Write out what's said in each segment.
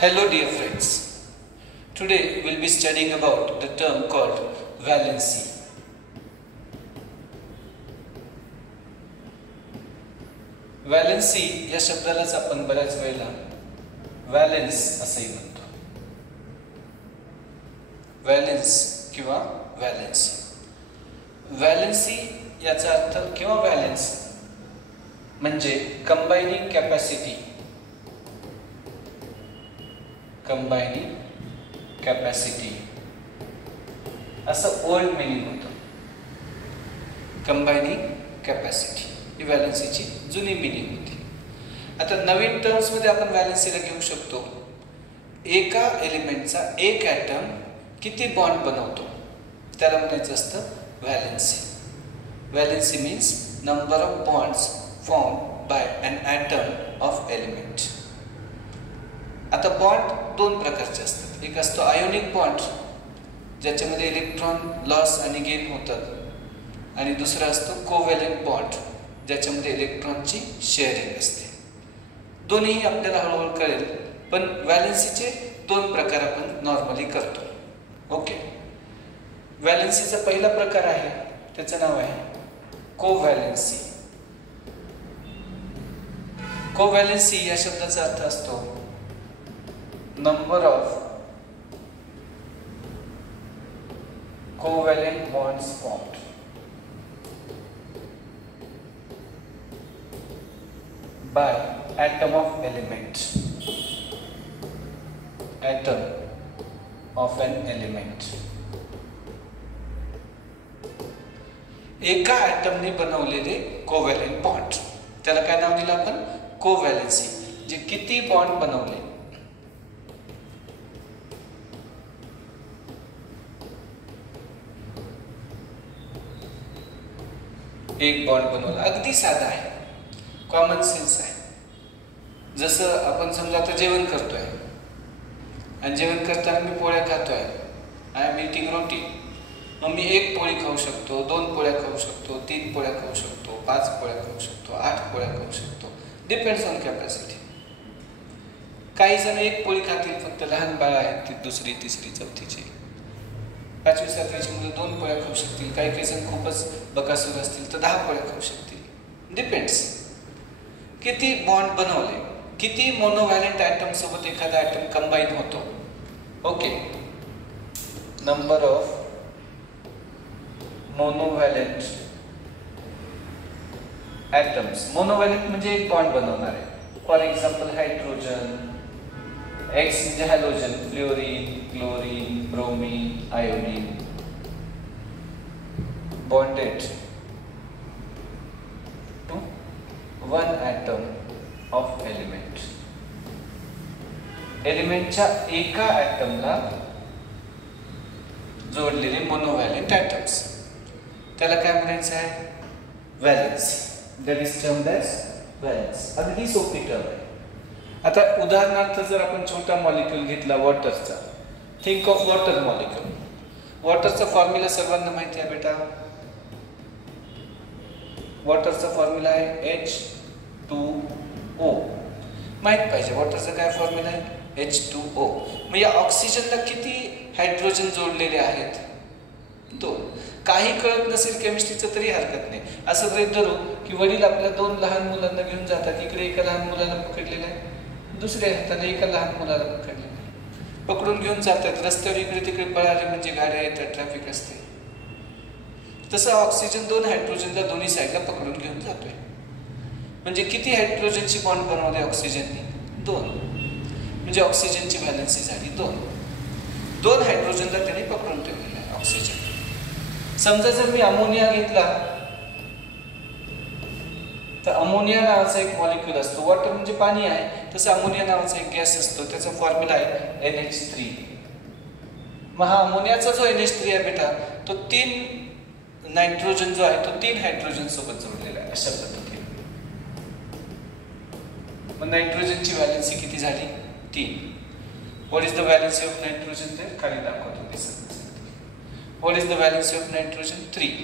Hello dear friends. Today we will be studying about the term called valency. Valency या शब्दालाच आपण बऱ्याच वेळेला valence असेही म्हणतो. व्हॅलेन्स किंवा व्हॅलेन्सी. व्हॅलेन्सी याचा अर्थ किंवा व्हॅलेन्स म्हणजे कंबायनिंग कॅपॅसिटी. कंबायनिंग कॅपॅसिटी असं ओल्ड मिनिंग होतं. कंबायनिंग कॅपॅसिटी ही व्हॅलेन्सीची जुनी मिनिंग होती. आता नवीन टर्म्स मध्ये आपण व्हॅलेन्सीला घेऊ शकतो. एका एलिमेंटचा एक ॲटम किती बॉन्ड बनवतो त्याला म्हणायचं असतं valency. Valency means number of bonds formed by an atom of element. आता बॉन्ड दोन प्रकारचे असतात. एक असतो आयोनिक बॉन्ड ज्याच्यामध्ये इलेक्ट्रॉन लॉस आणि गेन होतात, आणि दुसरा असतो कोव्हॅलेंट बॉन्ड ज्याच्यामध्ये इलेक्ट्रॉनची शेअरिंग असते. दोन्हीही आपल्याला हळूहळू कळेल, पण व्हॅलेन्सीचे दोन प्रकार आपण नॉर्मली करतो. ओके. व्हॅलेन्सीचा पहिला प्रकार आहे त्याचं नाव आहे कोव्हॅलेन्सी. कोव्हॅलेन्सी या शब्दाचा अर्थ असतो number of covalent bonds formed by atom of element. Atom of an element. एका ॲटमने बनवलेले कोव्हॅलेंट बॉन्ड त्याला काय नाव दिलं आपण? कोव्हॅलेन्सी. जे किती बॉन्ड बनवले. एक बॉन्ड बनवला. अगदी साधा आहे, कॉमन सेन्स आहे. जसं आपण समजा आता जेवण करतोय आणि जेवण करताना मी पोळ्या खातोय. आय एम इटिंग रोटी. मग मी एक पोळी खाऊ शकतो, दोन पोळ्या खाऊ शकतो, 3 पोळ्या खाऊ शकतो, 5 पोळ्या खाऊ शकतो, 8 पोळ्या खाऊ शकतो. Depends on capacity. काही जण एक पोळी खातील, फक्त लहान बाळ आहेत, ती दुसरी तिसरी चौथीची. 5वी 7वीची मुलं 2 पोळ्या खाऊ शकतील. काही जण खूपच बकासूर असतील तर 10 पोळ्या खाऊ शकतील. डिपेंड्स. किती बॉन्ड बनवले, किती मोनोव्हॅलेंट ॲटम सोबत एखादा ॲटम कंबाईन होतो. Okay. Number of monovalent atoms. Monovalent म्हणजे एक बॉन्ड बनवणार आहे. फॉर एक्झाम्पल हायड्रोजन, एक्स म्हणजे halogen, fluorine, chlorine, bromine, iodine. Bonded to one atom of element. एलिमेंटच्या एका ॲटमला जोडलेले मोनोव्हॅलेंट ॲटम्स त्याला काय म्हणायचं आहे? Valency. That is termed as valence. अगदी सोपी टर्म आहे. आता उदाहरणार्थ जर आपण छोटा मॉलिक्यूल घेतला वॉटरचा, थिंक ऑफ वॉटर मॉलिक्यूल. वॉटरचा फॉर्म्युला सर्वांना माहिती आहे बेटा. वॉटरचा फॉर्म्युला आहे H2O. माहित पाहिजे वॉटरचा काय फॉर्म्युला आहे? H2O. मग या ऑक्सिजनला किती हायड्रोजन जोडलेले आहेत? 2. काही कळत नसेल केमिस्ट्रीचं तरी हरकत नाही. असं गृहीत धरू की वडील आपल्या 2 लहान मुलांना घेऊन जातात. इकडे एका लहान मुलाला पकडलेलं आहे, दुसऱ्या हाताने एका लहान मुलाला पकडलेलं आहे. पकडून घेऊन जातात. रस्त्यावर इकडे तिकडे पळाले म्हणजे गाड्या येतात, ट्रॅफिक असते. तसं ऑक्सिजन 2 हायड्रोजनला दोन्ही साईडला पकडून घेऊन जातोय. म्हणजे किती हायड्रोजनची बॉन्ड बनवले ऑक्सिजनने? 2. म्हणजे ऑक्सिजनची व्हॅलेन्सी झाली 2. 2 हायड्रोजनला त्याने पकडून ठेवलेला आहे ऑक्सिजन. समजा जर मी अमोनिया घेतला तर अमोनिया नावाचा एक मॉलिक्यूल असतो. वॉटर म्हणजे पाणी आहे, तसं अमोनिया नावाचा एक गॅस असतो. त्याचा फॉर्म्युला आहे NH3. मग हा अमोनियाचा जो NH3 आहे बेटा, तो 3 नायट्रोजन जो आहे तो 3 हायड्रोजन सोबत जोडलेला आहे अशा पद्धतीने. मग नायट्रोजनची व्हॅलेन्सी किती झाली? 3. What is the valency of nitrogen? ते खाली दाखवतो मी सध्या. What is the valency of nitrogen? 3.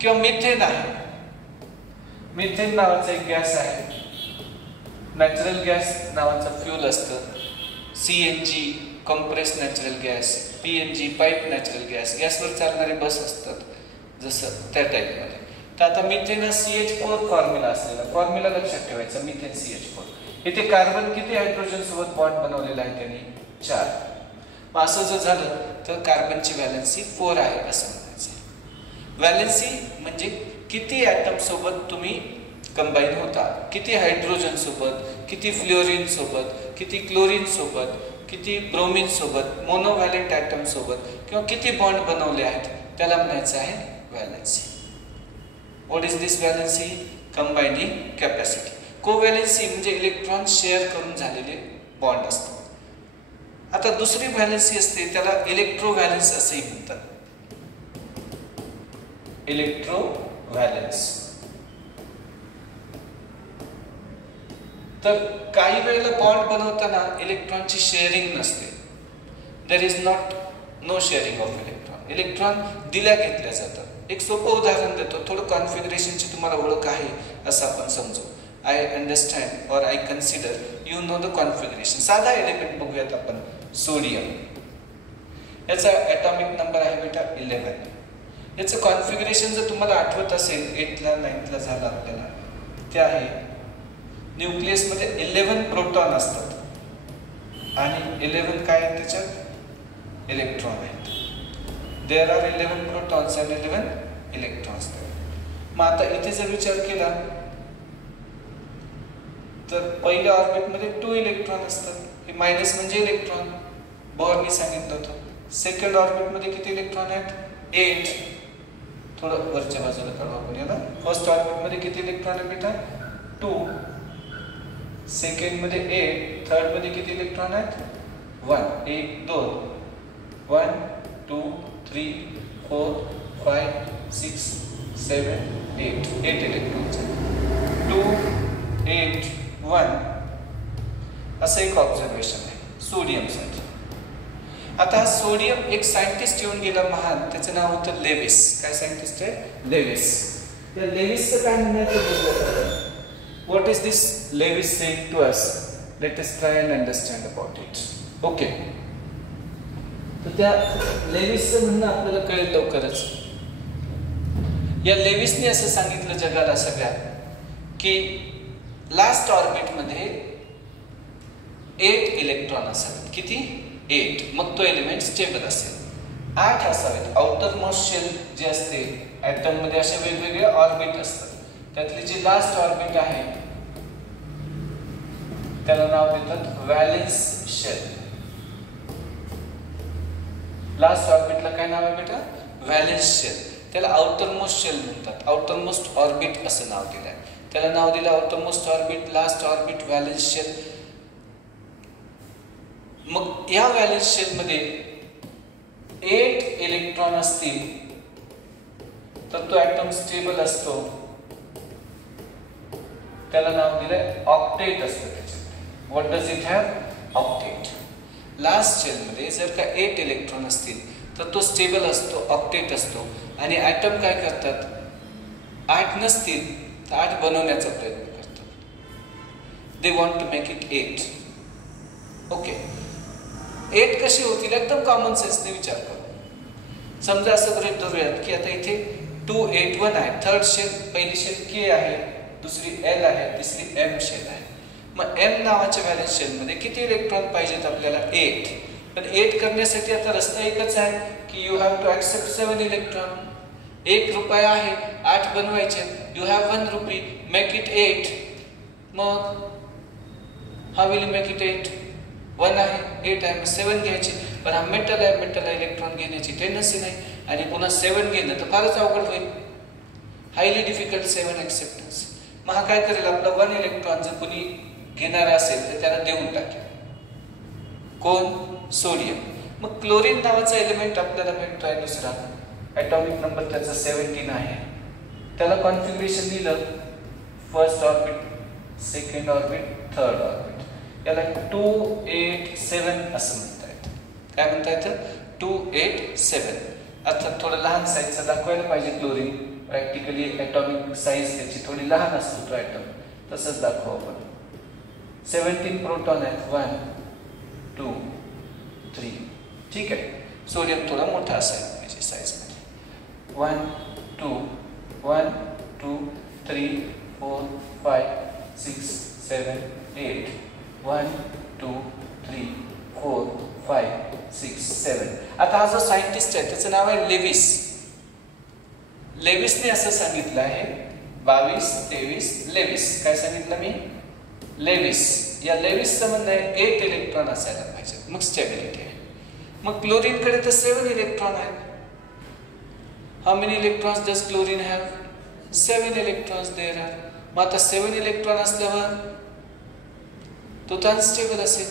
किंवा मिथेन आहे. मिथेन नावाचा एक गॅस आहे. नॅचरल गॅस नावाचं फ्यूल असतं. CNG compress natural gas, PNG pipe natural gas, गॅसवर चालणारे बस असतात जसं त्या टाईपमध्ये. तर आता मिथेन हा CH4 फॉर्म्युला असलेला, फॉर्म्युला लक्षात ठेवायचा मिथेन CH4. इथे कार्बन किती हायड्रोजन सोबत बॉन्ड बनवलेला आहे त्यांनी? 4. मग असं जर झालं तर कार्बनची व्हॅलेन्सी 4 आहे असं म्हणायचं. व्हॅलेन्सी म्हणजे किती ॲटम सोबत तुम्ही कंबाईन होता, किती हायड्रोजन सोबत, किती फ्लोरीन सोबत, किती क्लोरीन सोबत, किती ब्रोमीन सोबत, मोनोव्हॅलेंट ॲटम सोबत किंवा किती बॉन्ड बनवले आहेत त्याला म्हणायचं आहे valency. What is this valency? Combining capacity. Covalency म्हणजे इलेक्ट्रॉन शेअर करून झालेले बॉन्ड असतात. आता दुसरी व्हॅलेन्सी असते त्याला इलेक्ट्रोव्हॅलेन्स असेही म्हणतात. इलेक्ट्रोव्हॅलेन्स. तर काही वेळेला बॉन्ड बनवताना इलेक्ट्रॉनची शेअरिंग नसते. There is no sharing of electron. Electron दिल्या घेतल्या जातात. एक सोपं उदाहरण देतो, थोडं कॉन्फिगरेशनची तुम्हाला ओळख आहे असं आपण समजू. आय अंडरस्टँड और I consider you know the configuration. साधा एलिमेंट बघूयात आपण. सोडियम, याचा ॲटॉमिक नंबर आहे बेटा 11. याचं कॉन्फिगरेशन जर तुम्हाला आठवत असेल 8th ला 9th ला झालं आपल्याला, ते आहे न्यूक्लियसमध्ये 11 प्रोटॉन असतात आणि 11 काय आहेत त्याच्यात? इलेक्ट्रॉन आहेत. There are 11 protons and 11 electrons. मग आता इथे जर विचार केला तर पहिल्या ऑर्बिटमध्ये 2 इलेक्ट्रॉन असतात. हे मायनस म्हणजे इलेक्ट्रॉन, बोरनी सांगितलं होतं. सेकंड ऑर्बिटमध्ये किती इलेक्ट्रॉन आहेत? 8. थोडं वरच्या बाजूला काढू आपण याला. फर्स्ट ऑर्बिटमध्ये किती इलेक्ट्रॉन आहे बेटा? 2. सेकंड मध्ये 8. थर्ड मध्ये किती इलेक्ट्रॉन आहेत? 1. 1 2 1 2 3 4 5 6 7 8. 8 इलेक्ट्रॉन्स आहेत. 2 8 1 असं एक ऑब्झर्वेशन आहे सोडियमसाठी. आता सोडियम एक सायंटिस्ट येऊन गेला महान, त्याचं नाव होतं लेविस. काय सायंटिस्ट आहे? लेविस. या लेविसचं काय म्हणायचं? What is this Lewis saying to us? Let us try and understand about it. Okay. तर त्या लेविसचं म्हणणं आपल्याला कळेल लवकरच. या लेविसने असं सांगितलं जगाला सगळ्या की लास्ट ऑर्बिटमध्ये 8 इलेक्ट्रॉन असावेत. किती? 8. मग तो एलिमेंट स्टेबल असेल. 8 असावेत. आउटर मोस्ट शेल जे असते ॲटम मध्ये अशा वेगवेगळ्या ऑर्बिट असतात. त्यातली जी लास्ट ऑर्बिट आहे त्याला नाव देतात व्हॅलेन्स शेल. लास्ट ऑर्बिटला काय नाव आहे बेटा? Valence shell. त्याला आउटर मोस्ट शेल म्हणतात. आउटर मोस्ट ऑर्बिट असं नाव दिलंय. त्याला नाव दिलं outermost orbit, last orbit, valence shell. मग या व्हॅलेन्स शेल मध्ये 8 इलेक्ट्रॉन असतील तर तो ॲटम स्टेबल असतो. त्याला नाव दिलंय ऑक्टेट असतं त्याच्यात. What does it have? Octet. Last shell मध्ये जर का 8 इलेक्ट्रॉन असतील तर तो स्टेबल असतो, ऑक्टेट असतो. आणि ॲटम काय करतात? 8 नसतील तर 8 बनवण्याचा प्रयत्न करतात. They want to make it 8. Okay. 8 कशी होतील? एकदम कॉमन सेन्सने विचार करू. समजा असं गृहीत धरूयात की आता इथे 2 8 1 आहे. थर्ड शेल, पहिली शेल K आहे, दुसरी L आहे, तिसरी M शेल आहे. मग M नावाच्या व्हॅलेन्स शेलमध्ये किती इलेक्ट्रॉन पाहिजेत आपल्याला? 8. पण 8 करण्यासाठी आता रस्ता एकच आहे की you have to accept 7 electron. 1 रुपया आहे, 8 बनवायचे. You have 1 rupee, make it 8. मग how will you make it 8? 1 आहे, 8 आहे, 7 घ्यायची. पण हा मेटल आहे, मेटलला इलेक्ट्रॉन घेण्याची टेंडन्सी नाही आणि पुन्हा 7 घेणं तर फारच अवघड होईल. Highly difficult 7 acceptance. मग हा काय करेल? आपला 1 इलेक्ट्रॉन जर कुणी घेणार असेल तर त्याला देऊन टाकेल. कोण? सोडियम. मग क्लोरीन नावाचा एलिमेंट आपल्याला भेटतोय दुसरा. ॲटॉमिक नंबर त्याचा 17 आहे. त्याला कॉन्फिगरेशन दिलं first orbit, second orbit, third orbit. याला 2 8 7 असं म्हणता येतं. काय म्हणता येतं? 2 8 7. अर्थात थोडं लहान साईजचं दाखवायला पाहिजे क्लोरीन. प्रॅक्टिकली ॲटॉमिक साईज त्याची थोडी लहान असतो तो ॲटम. तसंच दाखवू आपण. 17 प्रोटॉन आहेत. 1 2 3. ठीक आहे. सोडियम थोडा मोठा असायला पाहिजे साईजमध्ये. 1 2 1 2 3 4 5 6 7 8. 1 2 3 4 5 6 7. आता हा जो सायंटिस्ट आहे त्याचं नाव आहे लेविस. लेविसने असं सांगितलं आहे 22 23 लेविस. काय सांगितलं मी? लेविस. या लेविसचं म्हणणं आहे 8 इलेक्ट्रॉन असायला पाहिजे मग स्टेबिलिटी आहे. मग क्लोरीन कडे तर 7 इलेक्ट्रॉन आहेत. How many electrons does chlorine have? 7 electrons there are. मग आता 7 इलेक्ट्रॉन असल्यावर तो तर अनस्टेबल असेल.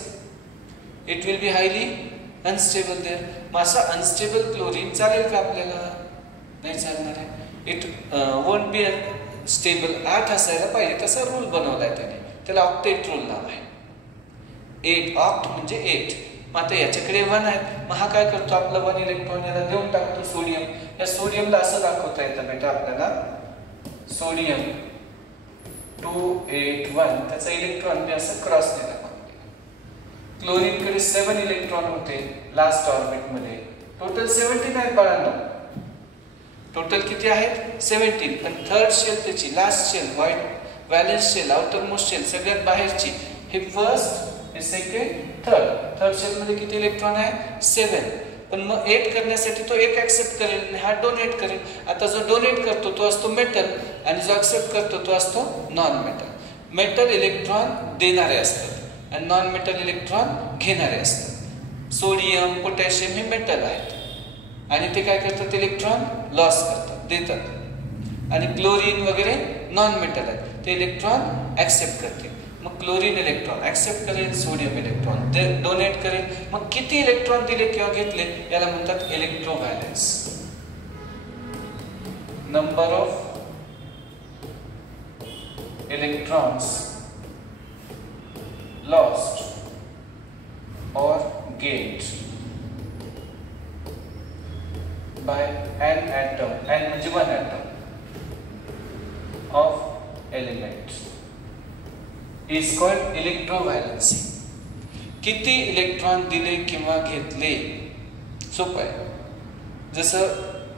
It will be highly unstable there. मग असा अनस्टेबल क्लोरीन चालेल का आपल्याला? नाही चालणार आहे. It won't be stable. 8 असायला पाहिजे तसा रूल बनवलाय त्याने. त्याला ऑक्टेट रूल नाव आहे. 8 ऑक्ट म्हणजे 8. मग आता याच्याकडे 1 आहेत. मग हा काय करतो? आपला 1 इलेक्ट्रॉन याला देऊन टाकतो सोडियम. या सोडियमला असं दाखवता येतं बेटा आपल्याला सोडियम 281. त्याचा इलेक्ट्रॉन मी असं क्रॉसने दाखवतो. क्लोरीन कडे 7 इलेक्ट्रॉन होते लास्ट ऑर्बिट मध्ये. टोटल 17 आहेत बाळांनो. टोटल किती आहेत? 17. पण थर्ड शेल त्याची last shell white valence shell outermost shell सगळ्यात बाहेरची हे फर्स्ट हे सेकंड थर्ड शेल मध्ये किती इलेक्ट्रॉन आहे? 7. पण मग 8 करण्यासाठी तो एक ऍक्सेप्ट करेल आणि हा डोनेट करेल. आता जो डोनेट करतो तो असतो मेटल आणि जो ऍक्सेप्ट करतो तो असतो नॉन मेटल. मेटल इलेक्ट्रॉन देणारे असतात आणि नॉन मेटल इलेक्ट्रॉन घेणारे असतात. सोडियम पोटॅशियम हे मेटल आहेत आणि ते काय करतात? इलेक्ट्रॉन लॉस करतात देतात. आणि क्लोरीन वगैरे नॉन मेटल आहेत ते इलेक्ट्रॉन ऍक्सेप्ट करते. मग क्लोरीन इलेक्ट्रॉन ऍक्सेप्ट करेल, सोडियम इलेक्ट्रॉन डोनेट करेल. मग किती इलेक्ट्रॉन दिले किंवा घेतले याला म्हणतात electrovalence. Number of electrons lost or gained by an atom, n म्हणजे one atom of element is called electrovalency. किती इलेक्ट्रॉन दिले किंवा घेतले सोपं आहे. जसं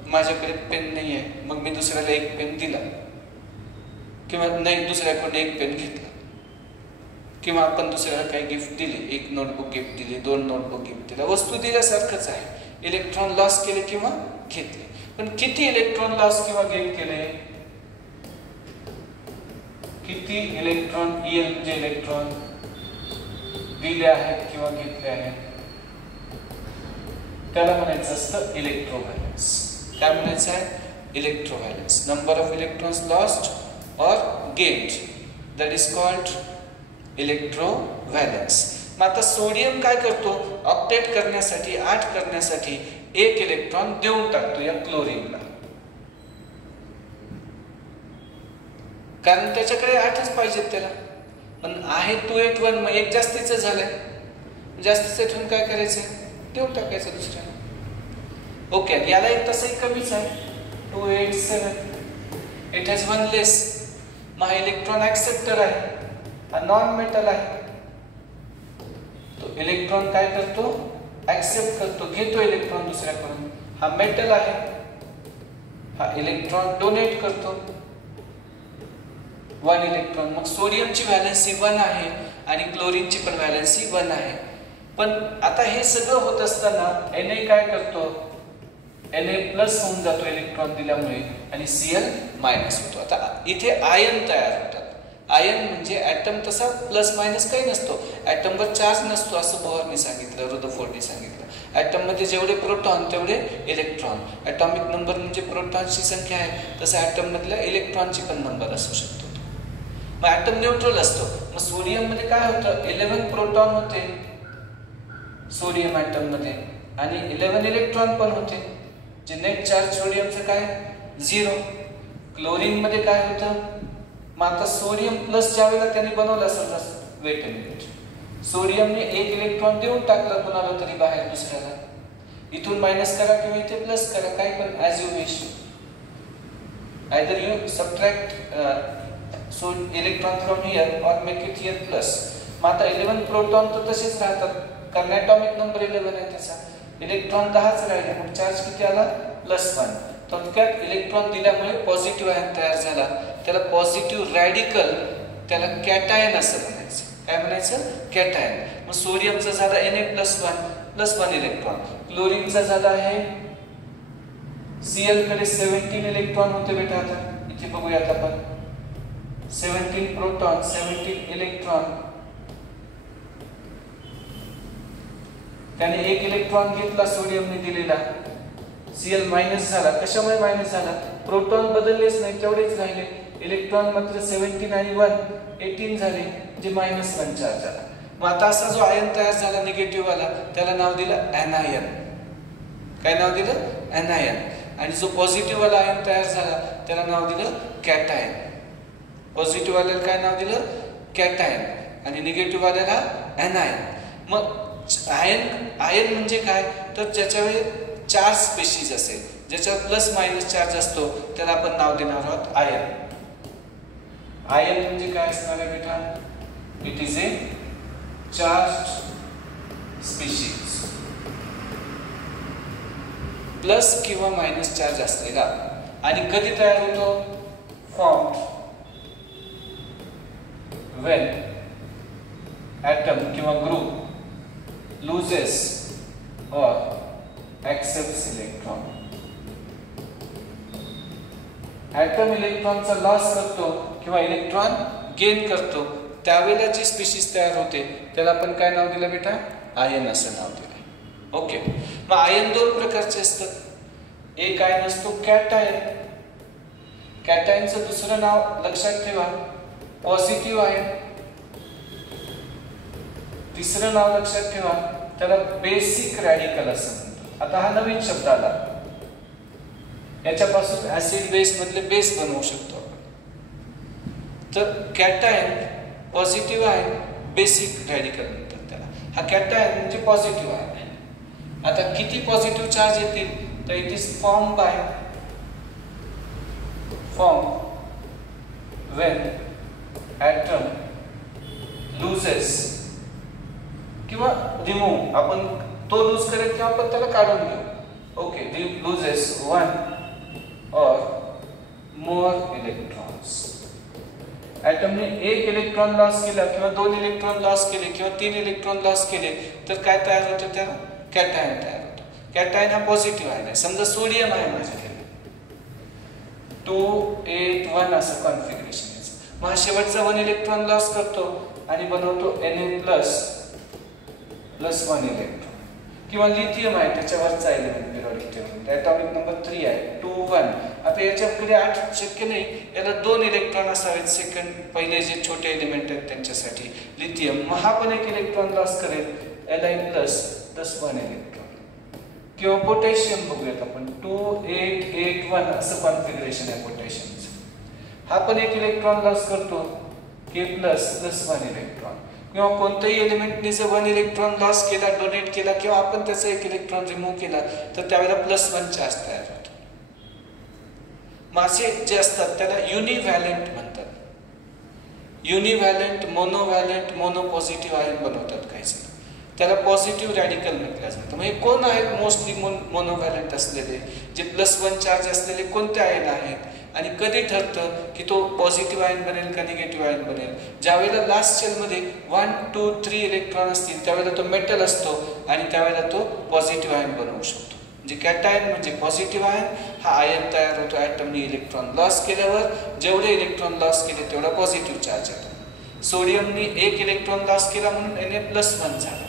माझ्याकडे पेन नाही आहे मग मी दुसऱ्याला एक पेन दिला किंवा नाही दुसऱ्याकडून एक पेन घेतला किंवा आपण दुसऱ्याला काही गिफ्ट दिली, एक नोटबुक गिफ्ट दिली, 2 नोटबुक गिफ्ट दिला, वस्तू दिल्यासारखंच आहे. इलेक्ट्रॉन लॉस केले किंवा घेतले. पण किती इलेक्ट्रॉन लॉस किंवा गेन केले? किती इलेक्ट्रॉन EL म्हणजे इलेक्ट्रॉन दिले आहेत किंवा घेतले आहेत त्याला म्हणायचं असतं इलेक्ट्रोव्हॅलन्स. काय म्हणायचं आहे? Electrovalence. Number of electrons lost or gained that is called electrovalence. मग आता सोडियम काय करतो? ऑक्टेट करण्यासाठी 8 करण्यासाठी एक इलेक्ट्रॉन देऊन टाकतो या क्लोरीनला. कारण त्याच्याकडे 8च पाहिजेत त्याला. पण आहे 281 मग एक जास्तीचं झालंय. जास्तीचं ठेवून काय करायचं? देऊन टाकायचं दुसऱ्याला. ओके. याला एक तसंही कमीच आहे 287. इट हॅज 1 लेस. मग इलेक्ट्रॉन ऍक्सेप्टर आहे. हा नॉन मेटल आहे. तो इलेक्ट्रॉन काय करतो? ऍक्सेप्ट करतो, घेतो इलेक्ट्रॉन दुसऱ्याकडून. हा मेटल आहे. हा इलेक्ट्रॉन डोनेट करतो 1 इलेक्ट्रॉन. मग सोडियमची व्हॅलेन्सी 1 आहे आणि क्लोरीनची पण व्हॅलेन्सी 1 आहे. पण आता हे सगळं होत असताना Na काय करतो? Na प्लस होऊन जातो इलेक्ट्रॉन दिल्यामुळे आणि Cl मायनस होतो. आता इथे आयन तयार होतात. आयन म्हणजे ऍटम तसा प्लस मायनस काही नसतो. ऍटमवर चार्ज नसतो असं बोहरने सांगितलं, रुदरफोर्डने सांगितलं. ऍटम मध्ये जेवढे प्रोटॉन तेवढे इलेक्ट्रॉन. ऍटॉमिक नंबर म्हणजे प्रोटॉनची संख्या आहे तसं ऍटम मधल्या इलेक्ट्रॉनची पण नंबर असू शकतो. मग ऍटम न्यूट्रल असतो. मग सोडियम मध्ये काय होतं? 11 प्रोटॉन होते सोडियम ऍटम मध्ये आणि 11 इलेक्ट्रॉन पण होते. जे नेट चार्ज सोडियमचं काय? 0. क्लोरीन मध्ये काय होतं? मग आता सोडियम प्लस ज्या वेळेला त्याने बनवलं असेल वेट अ मिनिट. सोडियमने 1 इलेक्ट्रॉन देऊन टाकलं कोणाला तरी बाहेर दुसऱ्याला. इथून मायनस करा किंवा इथे प्लस करा काय पण as you wish. Either you subtract electron from here और मेक इट हियर प्लस. मग आता 11 प्रोटॉन तर तसेच राहतात कारण ॲटॉमिक नंबर 11 आहे त्याचा. इलेक्ट्रॉन 10च राहिले, मग चार्ज किती आला? +1. थोडक्यात इलेक्ट्रॉन दिल्यामुळे पॉझिटिव्ह आयन तयार झाला. त्याला पॉझिटिव्ह रॅडिकल, त्याला कॅटायन असं म्हणायचं. काय म्हणायचं? कॅटायन. मग सोडियमचा झाला Na+1 इलेक्ट्रॉन. क्लोरीनचा झाला आहे Cl कडे 17 इलेक्ट्रॉन होते बेटा. आता इथे बघूयात आपण 17 प्रोटॉन 17 इलेक्ट्रॉन. त्याने 1 इलेक्ट्रॉन घेतला सोडियमने दिलेला. Cl मायनस झाला. कशामुळे मायनस झाला? प्रोटॉन बदललेच नाही, तेवढेच राहिले. इलेक्ट्रॉन मात्र 17 आणि 1 18 झाले, जे -1 चार्ज झाला. मग आता असा जो आयन तयार झाला निगेटिव्ह वाला, त्याला नाव दिलं एनायन. काय नाव दिलं? एनायन. आणि जो पॉझिटिव्ह वाला आयन तयार झाला त्याला नाव दिलं कॅटायन. पॉझिटिव्ह वाल्याला काय नाव दिलं? कॅटायन. आणि निगेटिव्ह वाल्याला एनायन. मग आयन म्हणजे काय? तर ज्याच्यावर चार्ज स्पेशीज असेल, ज्याच्यावर प्लस मायनस चार्ज असतो, त्याला आपण नाव देणार आहोत आयन. आयन म्हणजे काय असणार आहे बेटा? It is a charge species, plus किंवा मायनस चार्ज असलेला. आणि कधी तयार होतो? फॉर्म व्हेन ॲटम किंवा ग्रुप लुजेस और एक्सेप्ट्स इलेक्ट्रॉन. ॲटम इलेक्ट्रॉनचा लॉस करतो किंवा इलेक्ट्रॉन गेन करतो, त्यावेळेला जी स्पीशीज तयार होते त्याला आपण काय नाव दिलं बेटा? आयन असं नाव दिलं. ओके. मग आयन 2 प्रकारचे असतात. एक आयन असतो कॅटायन. कॅटायनचं दुसरं नाव लक्षात ठेवा, पॉझिटिव्ह आयन. तिसरं नाव लक्षात ठेवा, त्याला बेसिक रॅडिकल असं म्हणतो. आता हा नवीन शब्द आला. याच्यापासून ऍसिड बेस मधले बेस बनवू शकतो आपण. तर cation, positive ion, basic radical म्हणतात त्याला. हा कॅटायन म्हणजे पॉझिटिव्ह आयन आहे. आता किती पॉझिटिव्ह चार्ज येतील? तर it is form when atom loses किंवा रिमूव्ह, आपण तो लूज करेल किंवा आपण त्याला काढून घेऊ. ओके. लुजेस 1 और मोर इलेक्ट्रॉन्स. ॲटमने 1 इलेक्ट्रॉन लॉस केला किंवा 2 इलेक्ट्रॉन लॉस केले किंवा 3 इलेक्ट्रॉन लॉस केले तर काय तयार होतं? त्याला कॅटायन तयार होतं. कॅटायन हा पॉझिटिव्ह आहे. समजा सोडियम आहे माझ्याकडे, 2 8 1 असं कॉन्फिगरेशन आहे. मग शेवटचा 1 इलेक्ट्रॉन लॉस करतो आणि बनवतो Na+1 इलेक्ट्रॉन. किंवा लिथियम आहे, त्याच्यावरचा element periodic table, atomic number 3 आहे 2 1. आता याच्याकडे 8 शक्य नाही, याला 2 इलेक्ट्रॉन असावेत सेकंड, पहिले जे छोटे एलिमेंट आहेत त्यांच्यासाठी. लिथियम, मग हा पण 1 इलेक्ट्रॉन लॉस करेल, Li+1 इलेक्ट्रॉन. किंवा पोटॅशियम बघूयात आपण, 2 8 8 1 असं कॉन्फिगरेशन आहे पोटॅशियमचं. हा पण 1 इलेक्ट्रॉन लॉस करतो, K+1 इलेक्ट्रॉन. किंवा कोणत्याही एलिमेंटने जर 1 इलेक्ट्रॉन लॉस केला, डोनेट केला किंवा आपण त्याचा 1 इलेक्ट्रॉन रिमूव्ह केला तर त्यावेळेला +1 चार्ज तयार होतो. मासे जे असतात त्याला युनिव्हॅलेंट म्हणतात. युनिव्हॅलेंट, मोनोव्हॅलेंट, मोनोपॉझिटिव्ह आयन बनवतात काही जण. त्याला पॉझिटिव्ह रॅडिकल म्हटलं जातं. म्हणजे कोण आहेत मोस्टली मोनोव्हॅलेंट असलेले, जे +1 चार्ज असलेले कोणते आयन आहेत आणि कधी ठरतं की तो पॉझिटिव्ह आयन बनेल का निगेटिव्ह आयन बनेल? ज्यावेळेला लास्ट शेलमध्ये 1 2 3 इलेक्ट्रॉन असतील त्यावेळेला तो मेटल असतो आणि त्यावेळेला तो पॉझिटिव्ह आयन बनवू शकतो. म्हणजे कॅटायन म्हणजे पॉझिटिव्ह आयन. हा आयन तयार होतो ॲटमने इलेक्ट्रॉन लॉस केल्यावर. जेवढे इलेक्ट्रॉन लॉस केले तेवढा पॉझिटिव्ह चार्ज येतो. सोडियमने 1 इलेक्ट्रॉन लॉस केला म्हणून Na+1 झाला.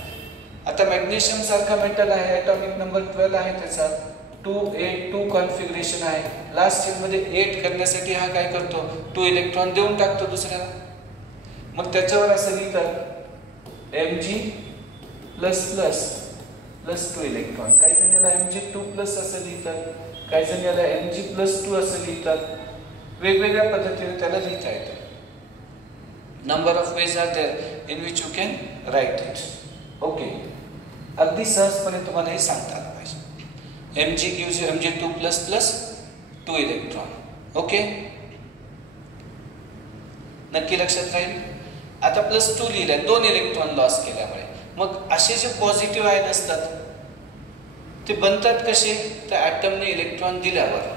आता मॅग्नेशियम सारखा मेटल आहे, ॲटॉमिक नंबर 12 आहे त्याचा, 2 8 2 कॉन्फिगरेशन आहे. लास्ट शेलमध्ये 8 करण्यासाठी हा काय करतो? 2 इलेक्ट्रॉन देऊन टाकतो दुसऱ्याला. मग त्याच्यावर असं लिहितात Mg+++2 इलेक्ट्रॉन. काही जण याला Mg2+ असं लिहितात, काही जण याला Mg+2 असं लिहितात. वेगवेगळ्या पद्धतीने त्याला लिहिता येतं. Number of ways are there in which you can write it. Okay. अगदी सहजपणे तुम्हाला हे सांगता आलं पाहिजे. Mg gives you Mg2++ 2 electron. Okay, नक्की लक्षात राहील. आता +2 लिहिलंय 2 इलेक्ट्रॉन लॉस केल्यामुळे. मग असे जे पॉझिटिव्ह आयन असतात ते बनतात कसे, तर ॲटमने इलेक्ट्रॉन दिल्यावर.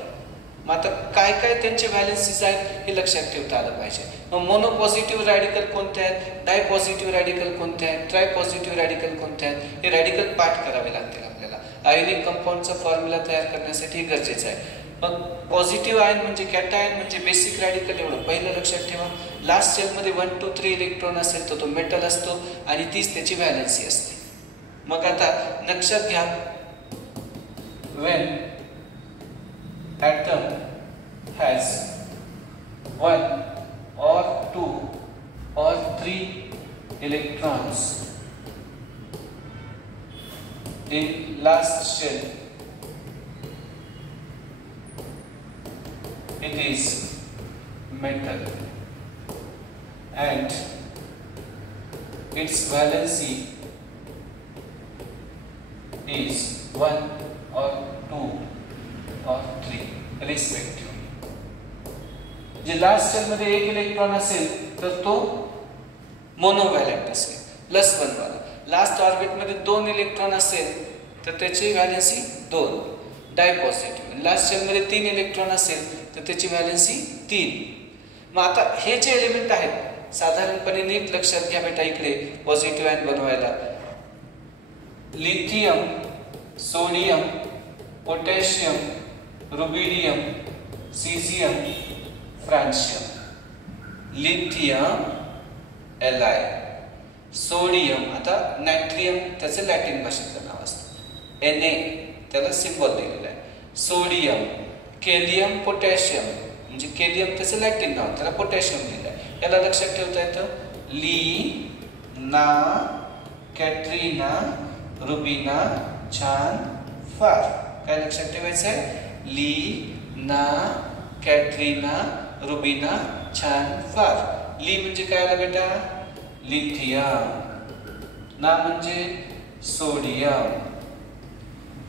मग आता काय काय त्यांचे व्हॅलेन्सीज आहेत हे लक्षात ठेवता आलं पाहिजे. मग मोनो पॉझिटिव्ह रॅडिकल कोणते आहेत, डाय पॉझिटिव्ह रॅडिकल कोणते आहेत, ट्राय पॉझिटिव्ह रॅडिकल कोणते आहेत, हे रॅडिकल पाठ करावे लागतील आपल्याला. आयोनिक कंपाऊंडचा फॉर्म्युला तयार करण्यासाठी हे गरजेचं आहे. मग पॉझिटिव्ह आयन म्हणजे कॅटायन म्हणजे बेसिक रॅडिकल, एवढं पहिलं लक्षात ठेवा. लास्ट शेलमध्ये 1 2 3 इलेक्ट्रॉन असेल तर तो मेटल असतो आणि तीच त्याची व्हॅलेन्सी असते. मग आता लक्षात घ्या, when atom has 1 or 2 or 3 electrons in last shell, it is metal and its valency is 1 or 2 or 3 respectively. जे लास्ट शेल मध्ये 1 इलेक्ट्रॉन असेल तर तो मोनोव्हॅलेंट असेल, +1 वाला. लास्ट ऑर्बिट मध्ये 2 इलेक्ट्रॉन असेल तर त्याची व्हॅलेन्सी 2, डायपॉझिटिव्ह. लास्ट शेल मध्ये 3 इलेक्ट्रॉन असेल तर त्याची व्हॅलेन्सी 3. मग आता हे जे एलिमेंट आहेत साधारणपणे नीट लक्षात घ्या बेटा. इकडे पॉझिटिव्ह आयन बनवायला lithium, sodium, potassium, rubidium, caesium, francium. Lithium Li, sodium, आता नायट्रियम त्याचं लॅटिन भाषेतलं नाव असतं, Na त्याला सिम्बॉल दिलेला आहे. सोडियम, केलियम, पोटॅशियम म्हणजे केलियम त्याचं लॅटिन नाव, त्याला पोटॅशियम दिलं आहे. याला लक्षात ठेवता येतं ली, ना, कॅट्रिना, रुबिना, छान, फार. काय लक्षात ठेवायचं आहे, ली, ना, कॅट्रिना, रुबिना, छान, फार. ली म्हणजे काय आलं बेटा, लिथियम. ना म्हणजे सोडियम,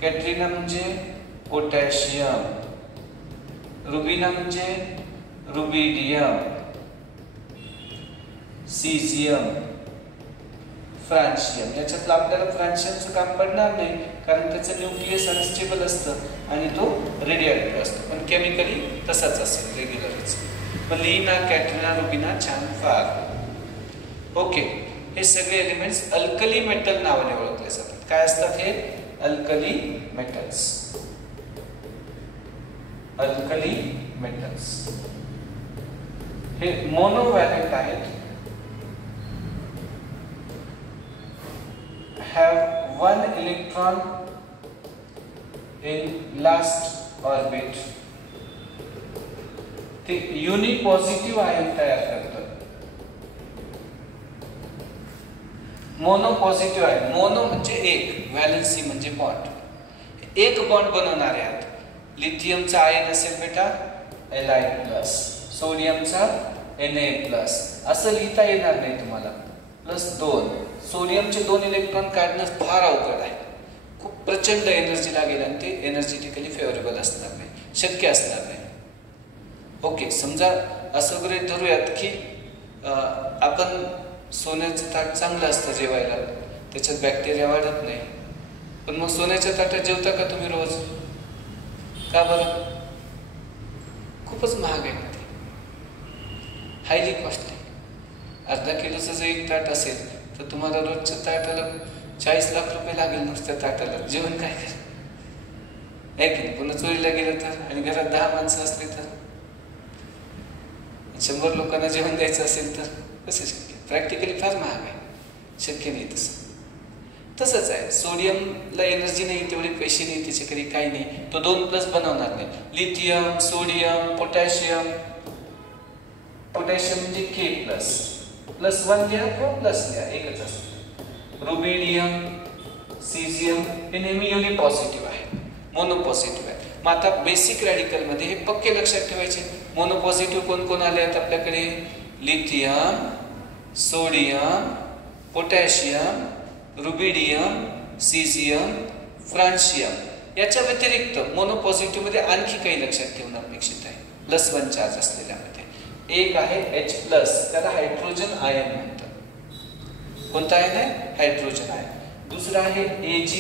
कॅट्रिना म्हणजे पोटॅशियम, रुबिना म्हणजे रुबिडियम, सीझियम, फ्रान्शियम. याच्यातलं आपल्याला फ्रान्शियमचं काम पडणार नाही कारण त्याचं न्यूक्लियस अनस्टेबल असतं आणि तो रेडिएटिव्ह असतो, पण केमिकली तसाच असेल, रेग्युलरच. मग लीना, कॅट्रिना, रुबिना, छान, फार. ओके, हे सगळे एलिमेंट्स अल्कली मेटल नावाने ओळखले जातात. काय असतात हे, अल्कली मेटल्स. अल्कली मेटल्स हे मोनोव्हॅलेंट आहेत, have 1 electron in last orbit. ते युनिपॉझिटिव्ह आयन तयार करतात. मोनोपॉझिटिव्ह आयन, मोनो म्हणजे एक, व्हॅलेन्सी म्हणजे बॉन्ड. एक बॉन्ड बनवणारे आहेत. लिथियमचा आयन असेल बेटा Li+, सोडियमचा Na+. असं लिहिता येणार नाही तुम्हाला. +2. सोडियमचे 2 इलेक्ट्रॉन काढणं फार अवघड आहे, खूप प्रचंड एनर्जी लागेल आणि ते एनर्जेटिकली फेवरेबल असणार नाही, शक्य असणार नाही. ओके, समजा असं गृहीत धरूयात की आपण सोन्याचं ताट चांगलं असतं जेवायला, त्याच्यात बॅक्टेरिया वाढत नाही, पण मग सोन्याच्या ताटात जेवता का तुम्ही रोज? का बरं? खूपच महाग आहे ते, हायली कॉस्टली. अर्धा किलोचं जर एक ताट असेल तर तुम्हाला रोजच्या ताटाला 40 लाख रुपये लागेल नुसत्या ताटाला. जेवण काय कर आहे की नाही? पुन्हा चोरीला गेलं तर आणि घरात 10 माणसं असली तर 100 लोकांना जेवण द्यायचं असेल तर कसं शक्य? प्रॅक्टिकली फार महाग आहे, शक्य नाही तसं. तसंच आहे, सोडियमला एनर्जी नाही, तेवढे पैसे नाही त्याच्याकडे, काही नाही, तो 2+ बनवणार नाही. लिथियम, सोडियम, पोटॅशियम, पोटॅशियम म्हणजे K++1 लिहा किंवा प्लस लिहा, एकच असतं. रुबिडियम, सीझियम हे नेहमी युनिपॉझिटिव्ह आहे, मोनोपॉझिटिव्ह आहे. मग आता बेसिक रॅडिकल मध्ये हे पक्के लक्षात ठेवायचे. मोनोपॉझिटिव्ह कोण कोण आले आहेत आपल्याकडे? Lithium, sodium, potassium, rubidium, caesium, francium. याच्या व्यतिरिक्त मोनोपॉझिटिव्ह मध्ये आणखी काही लक्षात ठेवणं अपेक्षित आहे. +1 चार्ज असलेल्यामध्ये एक आहे H+, त्याला हायड्रोजन आयन म्हणतात. कोणता आयन आहे? Hydrogen ion. दुसरा आहे Ag+,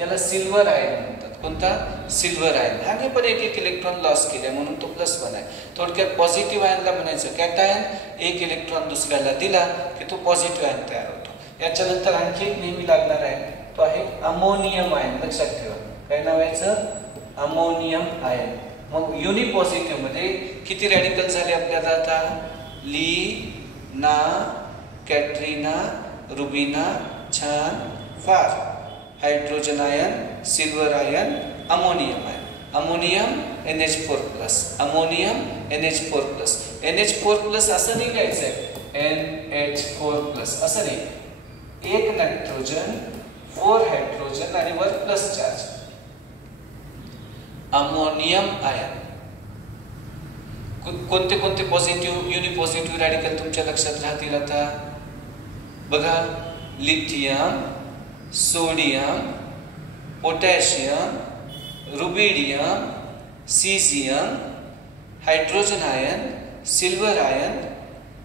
याला सिल्वर आयन म्हणतात. कोणता? Silver ion. ह्याने पण एक इलेक्ट्रॉन लॉस केले म्हणून तो +1 आहे. थोडक्यात पॉझिटिव्ह आयनला म्हणायचं कॅटायन, एक इलेक्ट्रॉन दुसऱ्याला दिला की तो पॉझिटिव्ह आयन तयार होतो. याच्यानंतर आणखी एक नेहमी लागणार आहे, तो आहे अमोनियम आयन. लक्षात ठेवा, काय नाव याचं? Ammonium ion. मग युनिपॉझिटिव्ह मध्ये किती रॅडिकल झाले आपल्याला आता? ली, ना, कॅटरीना, रुबिना, छान, फार. Hydrogen ion, silver ion, ammonium ion. Ammonium NH4+, ammonium NH4+. NH4+ असं नाही लिहायचंय, NH4+, असं नाही. एक नायट्रोजन, 4 हायड्रोजन आणि वर प्लस चार्ज. Ammonium ion. कोणते कोणते पॉझिटिव्ह युनिपॉझिटिव्ह रॅडिकल तुमच्या लक्षात राहतील आता? बघा, lithium, sodium, potassium, rubidium, caesium, hydrogen ion, silver ion,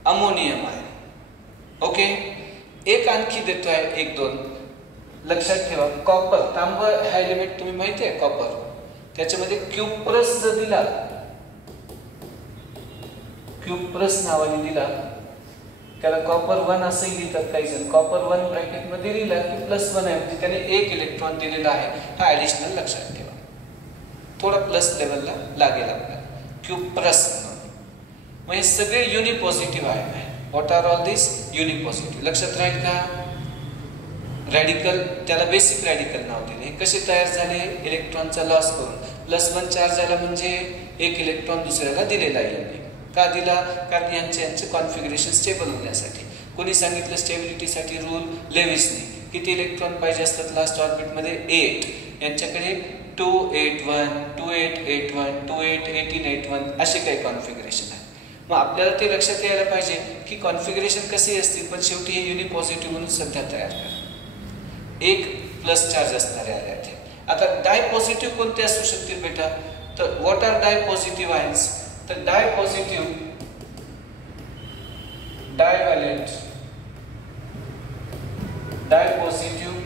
ammonium ion. Okay. एक आणखी देतोय, 1-2 लक्षात ठेवा. कॉपर, तांब हा एलिमेंट तुम्ही माहिती आहे कॉपर. त्याच्यामध्ये क्युप्रस जर दिला, क्युप्रस नावाने दिला, त्याला कॉपर 1 असंही लिहितात काही जण. कॉपर 1 ब्रॅकेट मध्ये लिहिला की +1 आहे, म्हणजे त्याने एक इलेक्ट्रॉन दिलेला आहे. हा ऍडिशनल लक्षात ठेवा, थोडा प्लस लेवलला लागेल आपल्याला. क्युप्रस म्हणजे सगळे युनिपॉझिटिव्ह आहे. व्हॉट आर ऑल दिस? युनिपॉझिटिव्ह. लक्षात राहील का? रॅडिकल, त्याला बेसिक रॅडिकल नाव दिले. हे कसे तयार झाले? इलेक्ट्रॉनचा लॉस करून. +1 चार्ज झाला म्हणजे एक इलेक्ट्रॉन दुसऱ्याला दिलेला आहे. का दिला? कारण यांचे कॉन्फिगरेशन स्टेबल होण्यासाठी. कोणी सांगितलं स्टेबिलिटीसाठी रूल? लेविसने. किती इलेक्ट्रॉन पाहिजे असतात लास्ट ऑर्बिटमध्ये? 8. यांच्याकडे 281, 2881, 28, 1881 असे काही कॉन्फिगरेशन आहे. मग आपल्याला ते लक्षात यायला पाहिजे की कॉन्फिगरेशन कसे असतील, पण शेवटी हे युनिपॉझिटिव्ह म्हणून सध्या तयार करा. एक प्लस चार्ज असणारे आले आहेत. आता डायपॉझिटिव्ह कोणते असू शकतील बेटा? तर व्हॉट आर डायपॉझिटिव्ह आयन्स? तर डायपॉझिटिव्ह, डायव्हॅलेंट, डायपॉझिटिव्ह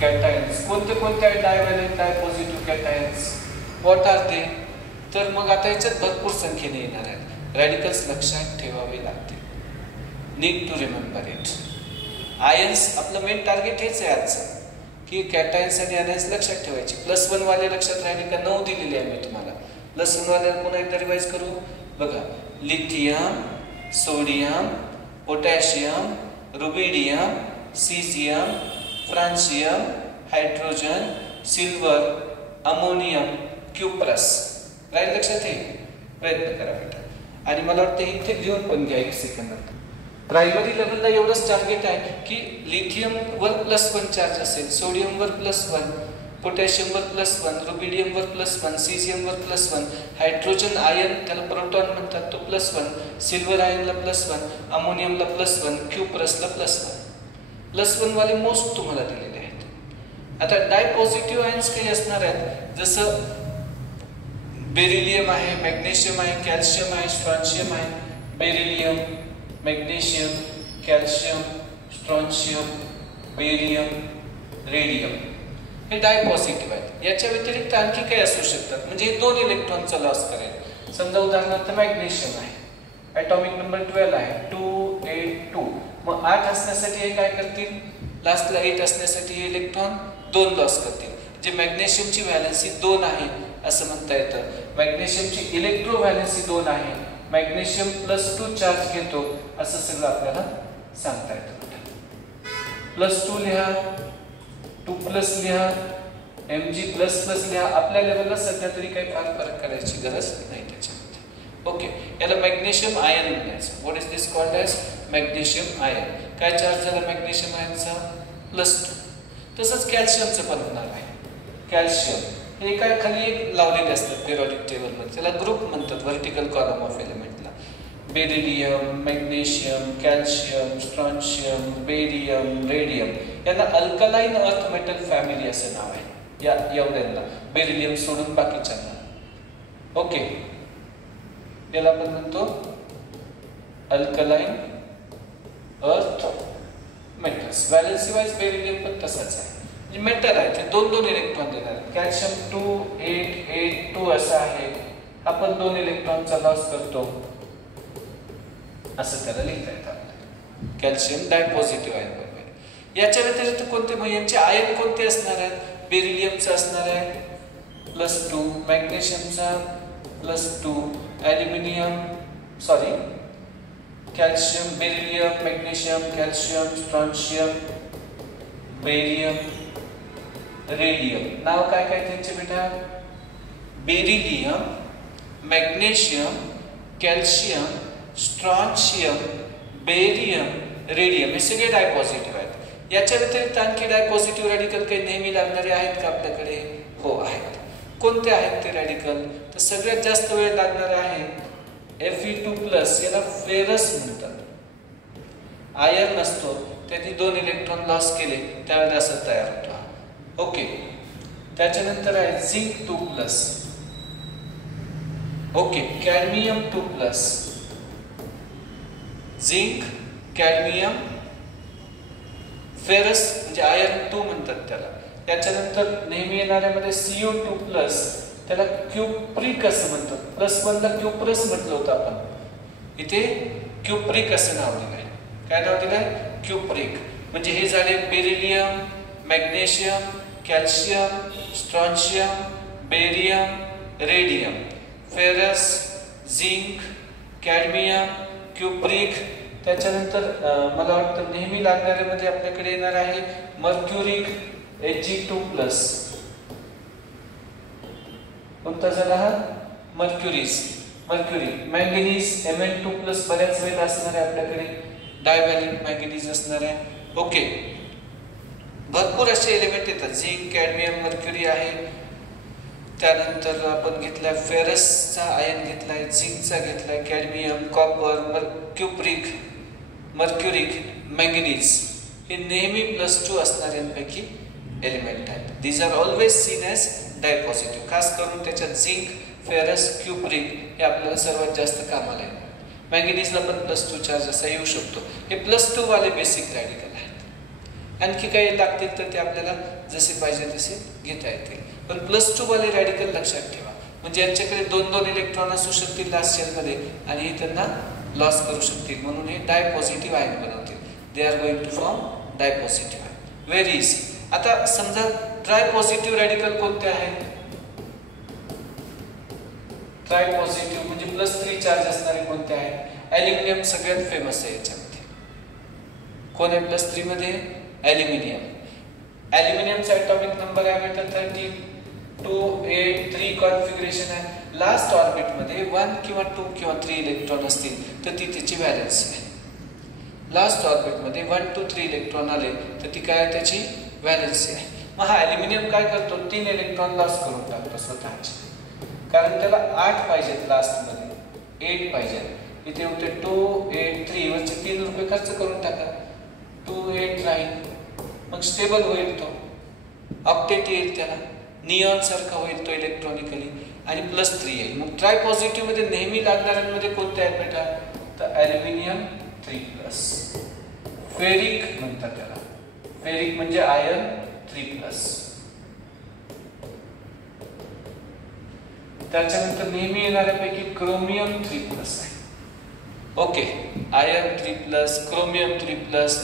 कॅटायन्स. कोणते कोणते आहेत डायव्हॅलेंट डायपॉझिटिव्ह कॅटायन्स? व्हॉट आर ते? तर मग आता याच्यात भरपूर संख्येने येणार आहेत. रॅडिकल्स लक्षात ठेवावे लागतील. Need to remember it. Ions, आपलं मेन टार्गेट हेच आहे आजचं, की कॅटायन्स आणि आयन्स लक्षात ठेवायचे. +1 वाले लक्षात राहिले का? 9 दिलेले आहे मी तुम्हाला. +1 वाले पुन्हा एकदा रिवाइज करू. बघा, lithium, sodium, potassium, rubidium, caesium, francium, hydrogen, silver, ammonium, cuprous. राहील लक्षात? हे प्रयत्न करा बेटा. आणि मला वाटतं इथे घेऊन पण घ्या 1 सेकंदात. प्रायमरी लेवलला एवढंच टार्गेट आहे की लिथियमवर +1 चार्ज असेल, सोडियमवर +1, पोटॅशियमवर +1, रुबिडियमवर +1, सीझियमवर +1, हायड्रोजन आयन, त्याला प्रोटॉन म्हणतात, तो +1, सिल्वर आयनला +1, अमोनियमला +1, क्युप्रसला +1. +1 वाले मोस्ट तुम्हाला दिलेले आहेत. आता डायपॉझिटिव्ह आयन्स काही असणार आहेत, जसं बेरिलियम आहे, मॅग्नेशियम आहे, कॅल्शियम आहे, स्ट्रॉन्शियम आहे. Beryllium, magnesium, calcium, strontium, barium, radium हे डायपॉझिटिव्ह आहेत. याच्या व्यतिरिक्त आणखी काही असू शकतात, म्हणजे हे 2 इलेक्ट्रॉनचा लॉस करेल. समजा उदाहरणार्थ मॅग्नेशियम आहे, ॲटॉमिक नंबर 12 आहे, 282. मग 8 असण्यासाठी हे काय करतील? लास्टला 8 असण्यासाठी हे इलेक्ट्रॉन 2 लॉस करतील. जे मॅग्नेशियमची व्हॅलेन्सी 2 आहे असं म्हणता येतं. मॅग्नेशियमची इलेक्ट्रो व्हॅलेन्सी 2 आहे. मॅग्नेशियम +2 चार्ज घेतो असं सगळं आपल्याला सांगता येतं. +2 लिहा, 2+ लिहा, Mg++ लिहा. आपल्या लेवलला सध्या तरी काही फार फरक करायची गरज नाही त्याच्यामध्ये. ओके, याला मॅग्नेशियम आयन म्हणायचं. What is this called as? Magnesium ion. काय चार्ज झाला मॅग्नेशियम आयनचा? +2. तसंच कॅल्शियमचं पण होणार आहे. कॅल्शियम हे काय खाली एक लावलेले असतात पिरियडिक टेबलमध्ये, त्याला ग्रुप म्हणतात व्हर्टिकल कॉलम ऑफ एलिमेंटला. Beryllium, magnesium, calcium, strontium, barium, radium यांना अल्कलाइन अर्थ मेटल फॅमिली असं नाव आहे. या एवढ्यांना, बेरिलियम सोडून बाकीच्यांना. ओके, याला आपण म्हणतो alkaline earth metals. Valency wise beryllium पण तसाच आहे, म्हणजे मेटल आहे ते दोन दोन इलेक्ट्रॉन देणार. कॅल्शियम 2 8 8 2 असं आहे, आपण 2 इलेक्ट्रॉनचा लॉस करतो असं त्याला लिहिता येतं आपल्याला. कॅल्शियम डायपॉझिटिव्ह आहे बरोबर. याच्या व्यतिरिक्त कोणते मग यांचे आयन कोणते असणार आहेत? बेरिलियमचा असणार आहे +2, मॅग्नेशियमचा +2, calcium, beryllium, magnesium, calcium, strontium, barium, radium. नाव काय काय त्यांचे बेटा? Beryllium, magnesium, calcium, strontium, barium, radium हे सगळे डायपॉझिटिव्ह आहेत. याच्या व्यतिरिक्त आणखी डायपॉझिटिव्ह रॅडिकल काही नेहमी लागणारे आहेत का आपल्याकडे? हो आहेत. कोणते आहेत ते रॅडिकल? तर सगळ्यात जास्त वेळ लागणार आहे Fe2+, याला फेरस म्हणतात. आयर्न नसतो, त्यांनी 2 इलेक्ट्रॉन लॉस केले त्यावेळेला असं तयार होतो. ओके. त्याच्यानंतर आहे zinc 2+, okay, cadmium 2+, zinc, cadmium, ferrous म्हणजे आयर्न 2 म्हणतात त्याला. त्याच्यानंतर नेहमी येणाऱ्यामध्ये Cu2+, त्याला क्युप्रिक असं म्हणतात. +1 ला क्युप्रस म्हटलं होतं आपण, इथे क्युप्रिक असं नाव दिलं आहे. काय नाव दिलं आहे? क्युप्रिक. म्हणजे हे झाले beryllium, magnesium, calcium, strontium, barium, radium, ferrous, zinc, cadmium, cupric. त्याच्यानंतर मला वाटतं नेहमी लागणाऱ्यामध्ये आपल्याकडे येणार आहे मर्क्युरिक, Ag2+. कोणता झाला हा? मर्क्युरी. मॅंगनीज, Mn2+, बऱ्याच वेळेला असणार आहे आपल्याकडे. डायव्हॅलेंट मॅंगनीज असणार आहे. ओके. भरपूर असे एलिमेंट येतात. झिंक, कॅडमियम, मर्क्युरी आहे. त्यानंतर आपण घेतलाय फेरसचा आयन घेतलाय, झिंकचा घेतलाय, cadmium, copper, cupric, mercuric, manganese हे नेहमी +2 असणाऱ्यांपैकी एलिमेंट आहेत. These are always seen as dipositive. खास करून त्याच्यात झिंक, फेरस, क्युप्रिक हे आपल्याला सर्वात जास्त कामाला आहे. मॅंगनीजला पण +2 चार्ज असा येऊ शकतो. हे +2 वाले बेसिक रॅडिकल आहेत. आणखी काही लागतील तर ते आपल्याला जसे पाहिजे तसे घेता येतील. पण +2 वाले रॅडिकल लक्षात ठेवा, म्हणजे यांच्याकडे 2-2 इलेक्ट्रॉन असू शकतील लास्ट शेलमध्ये आणि हे त्यांना लॉस करू शकतील, म्हणून हे डायपॉझिटिव्ह आयन बनवतील. They are going to form dipositive ion. Very easy. आता समजा ट्रायपॉझिटिव्ह रॅडिकल कोणते आहेत? ट्रायपॉझिटिव्ह म्हणजे +3 चार्ज असणारे कोणते आहेत? ॲल्युमिनियम सगळ्यात फेमस आहे याच्यामध्ये. कोण आहे +3 मध्ये? ॲल्युमिनियम. ॲल्युमिनियमचा ॲटॉमिक नंबर आहे बेटा 13, 2 8 3 कॉन्फिगरेशन आहे. लास्ट ऑर्बिटमध्ये 1 किंवा 2 किंवा 3 इलेक्ट्रॉन असतील तर ती त्याची व्हॅलेन्सी आहे. लास्ट ऑर्बिटमध्ये 1 2 3 इलेक्ट्रॉन आले तर ती काय त्याची व्हॅलेन्सी आहे. मग हा ॲल्युमिनियम काय करतो? 3 इलेक्ट्रॉन लॉस करून टाकतो स्वतःचे, कारण त्याला 8 पाहिजेत, लास्टमध्ये 8 पाहिजेत. इथे होते 2 8 3 वरचे 3 रुपये खर्च करून टाका, 2 8 राहील. मग स्टेबल होईल, तो ऑक्टेट येईल, त्याला निऑन सारखा होईल तो इलेक्ट्रॉनिकली आणि +3 येईल. मग ट्रायपॉझिटिव्ह मध्ये नेहमी लागणाऱ्यांमध्ये कोणते आहेत बेटा? तर ॲल्युमिनियम 3+, फेरिक म्हणतात त्याला. फेरिक म्हणजे आयर्न 3+. त्याच्यानंतर नेहमी येणाऱ्यापैकी क्रोमियम 3+ आहे. ओके. आयर्न 3+, क्रोमियम 3+,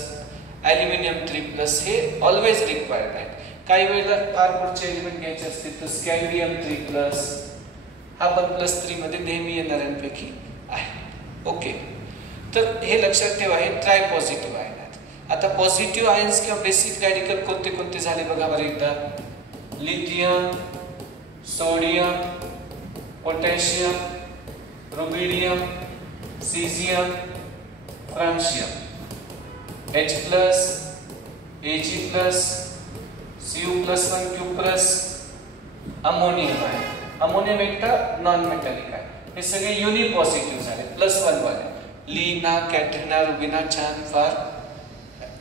ॲल्युमिनियम 3+ हे ऑलवेज रिक्वायर्ड आहे. काही वेळेला फार पुढचे एलिमेंट घ्यायचे असतील तर स्कॅन्डियम 3+, हा पण +3 मध्ये नेहमी येणाऱ्यांपैकी आहे. ओके. तर हे लक्षात ठेवा, हे ट्रायपॉझिटिव्ह आयन आहेत. आता पॉझिटिव्ह आयन्स किंवा बेसिक रॅडिकल कोणते कोणते झाले बघा बरं एकदा. Lithium, sodium, potassium, rubidium, caesium, francium, H+, Ag+, Cu+1 cuprous, ammonium आहे. अमोनियम एकटा नॉन मेटॅलिक आहे. हे सगळे युनिपॉझिटिव्ह झाले, +1 वाले. लीना, कॅटरिना, रुबिना, छान, फार,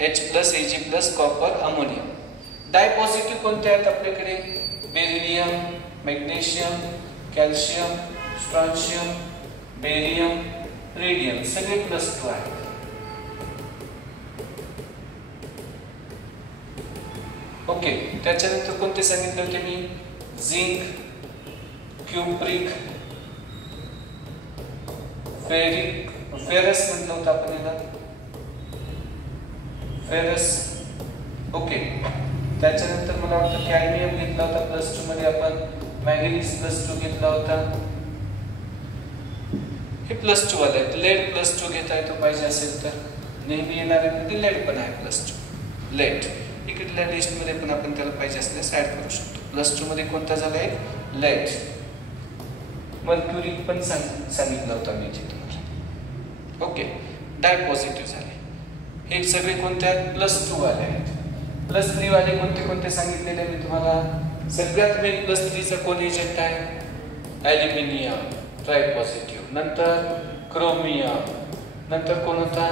H+, Ag+, कॉपर, अमोनियम. डायपॉझिटिव्ह कोणते आहेत आपल्याकडे? Beryllium, magnesium, calcium, strontium, barium, radium सगळे +2 आहेत. ओके, त्याच्यानंतर कोणते सांगितले होते मी? झिंक, क्युप्रिक, फेरस म्हटलं होतं आपण याला, फेरस. ओके, त्याच्यानंतर मला वाटतं कॅडमियम घेतला होता +2 मध्ये आपण, मॅंगनीज +2 घेतला होता. हे +2 वाले आहेत. लेड +2 घेता येतो पाहिजे असेल तर, नेहमी येणाऱ्यामध्ये लेड पण आहे +2. लेड इकडल्या लिस्टमध्ये पण आपण त्याला पाहिजे असल्यास ऍड करू शकतो. +2 मध्ये कोणता झाला आहे? लेड. मर्क्युरी पण सांगितलं होतं मी इथे तुम्हाला. ओके, डाय पॉझिटिव्ह झाले. हे सगळे कोणते आहेत? +2 वाले आहेत. +3 वाले कोणते कोणते सांगितलेले मी तुम्हाला? सगळ्यात मेन +3चा कोण एजंट आहे? Aluminium, try positive. नंतर क्रोमियम, नंतर कोण होता?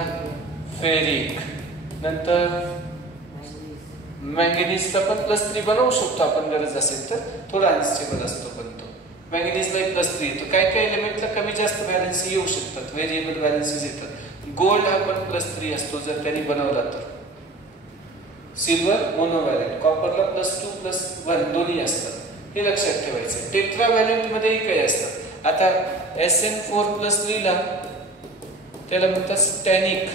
फेरिक, नंतर मॅंगनीजचा पण +3 बनवू शकतो आपण गरज असेल तर, थोडा अनस्टेबल असतो पण तो. मॅंगनीजला +3 येतो. काय काय एलिमेंटला कमी जास्त व्हॅलेन्सी येऊ शकतात, व्हेरिएबल व्हॅलेन्सीज येतात. गोल्ड हा पण +3 असतो जर त्यांनी बनवला तर. सिल्वर मोनोव्हॅलेंट, कॉपरला +2 +1 दोन्ही असतात, हे लक्षात ठेवायचं. टेट्राव्हॅलेंट मध्येही काही असतात. आता SN4+ लिहिला त्याला म्हणतात स्टॅनिक,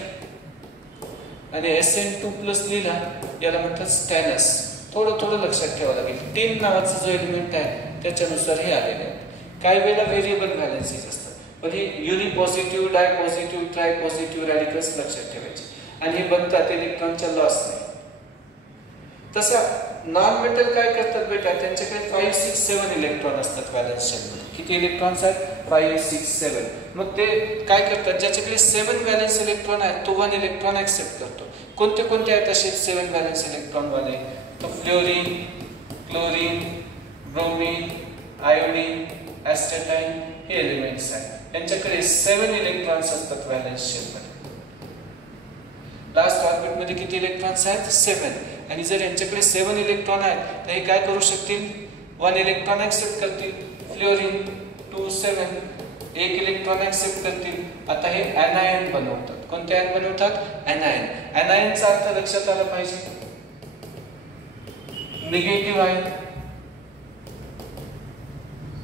आणि SN2+ लिहिला याला म्हणतात स्टॅनस. थोडं थोडं लक्षात ठेवावं लागेल. टिन नावाचा जो एलिमेंट आहे त्याच्यानुसार हे आलेले आहेत. काही वेळेला व्हेरिएबल व्हॅलेन्सीज असतात, पण हे युनिपॉझिटिव्ह, डायपॉझिटिव्ह, ट्रायपॉझिटिव्ह रॅडिकल्स लक्षात ठेवायचे, आणि हे बनतात इलेक्ट्रॉनच्या लॉस नाही. तसा नॉन मेटल काय करतात बेटा? त्यांच्याकडे 5, 6, 7 इलेक्ट्रॉन असतात व्हॅलेन्स शेलमध्ये. किती इलेक्ट्रॉन्स आहेत? 5, 6, 7. मग ते काय करतात? ज्याच्याकडे 7 व्हॅलेन्स इलेक्ट्रॉन आहेत तो 1 इलेक्ट्रॉन ऍक्सेप्ट करतो. कोणते कोणते आहेत असे 7 व्हॅलेन्स इलेक्ट्रॉन वाले? तो फ्लोरीन, क्लोरीन, ब्रोमीन, आयोडीन, ॲस्टेटाईन हे एलिमेंट्स आहेत. यांच्याकडे 7 इलेक्ट्रॉन्स असतात व्हॅलेन्स शेलमध्ये. लास्ट ऑर्बिटमध्ये किती इलेक्ट्रॉन्स आहेत? 7. आणि जर यांच्याकडे 7 इलेक्ट्रॉन आहेत तर हे काय करू शकतील? 1 इलेक्ट्रॉन ऍक्सेप्ट करतील. फ्लोरीन 2, 7 1 इलेक्ट्रॉन ऍक्सेप्ट करतील. आता हे ॲनायन बनवतात. कोणते आयन बनवतात? ॲनायन. ॲनायनचा अर्थ लक्षात आला पाहिजे, निगेटिव्ह आयन.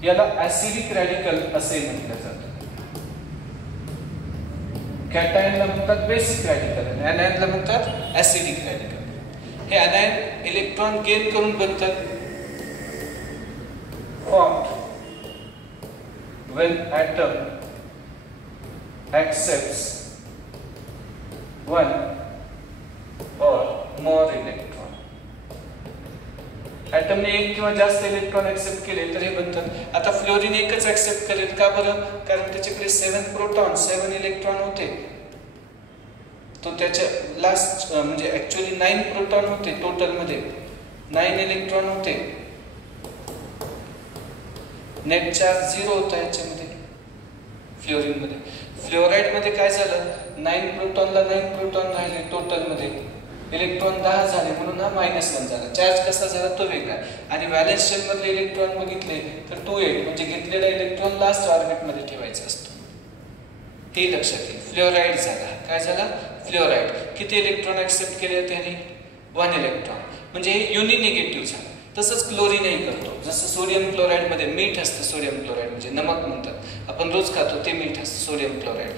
याला ऍसिडिक रॅडिकल असे म्हटलं जातं. कॅटायनला म्हणतात बेसिक रॅडिकल आणि ॲनायनला म्हणतात ऍसिडिक रॅडिकल. हे ॲनायन इलेक्ट्रॉन गेन करून बनतात. Formed when atom accepts 1 or more electron. ॲटमने 1 किंवा जास्त इलेक्ट्रॉन ऍक्सेप्ट केले तर हे बनतात. आता फ्लोरीन एकच ऍक्सेप्ट करेल, का बरं? कारण त्याच्याकडे 7 प्रोटॉन, 7 इलेक्ट्रॉन होते. तो त्याच्या लास्ट म्हणजे ऍक्च्युअली 9 प्रोटॉन होते टोटल मध्ये, 9 इलेक्ट्रॉन होते. नेट चार्ज 0 होता याच्यामध्ये फ्लोरीन मध्ये. फ्लोराइड मध्ये काय झालं? 9 प्रोटॉनला 9 प्रोटॉन राहिले टोटल मध्ये, इलेक्ट्रॉन 10 झाले म्हणून हा -1 झाला. चार्ज कसा झाला तो वेगळा. आणि व्हॅलेन्स शेल मधले इलेक्ट्रॉन बघितले तर 2, म्हणजे घेतलेला इलेक्ट्रॉन लास्ट ऑर्बिट मध्ये ठेवायचा असतो. हे लक्षात येईल. फ्लोराइड झाला. काय झाला? फ्लोराइड. किती इलेक्ट्रॉन ऍक्सेप्ट केले त्याने? 1 इलेक्ट्रॉन, म्हणजे हे युनिनिगेटिव्ह झालं. तसंच क्लोरीनही करतो. जसं सोडियम क्लोराइड मध्ये मीठ असतं, सोडियम क्लोराइड म्हणजे नमक म्हणतात, आपण रोज खातो ते मीठ असतं सोडियम क्लोराइड.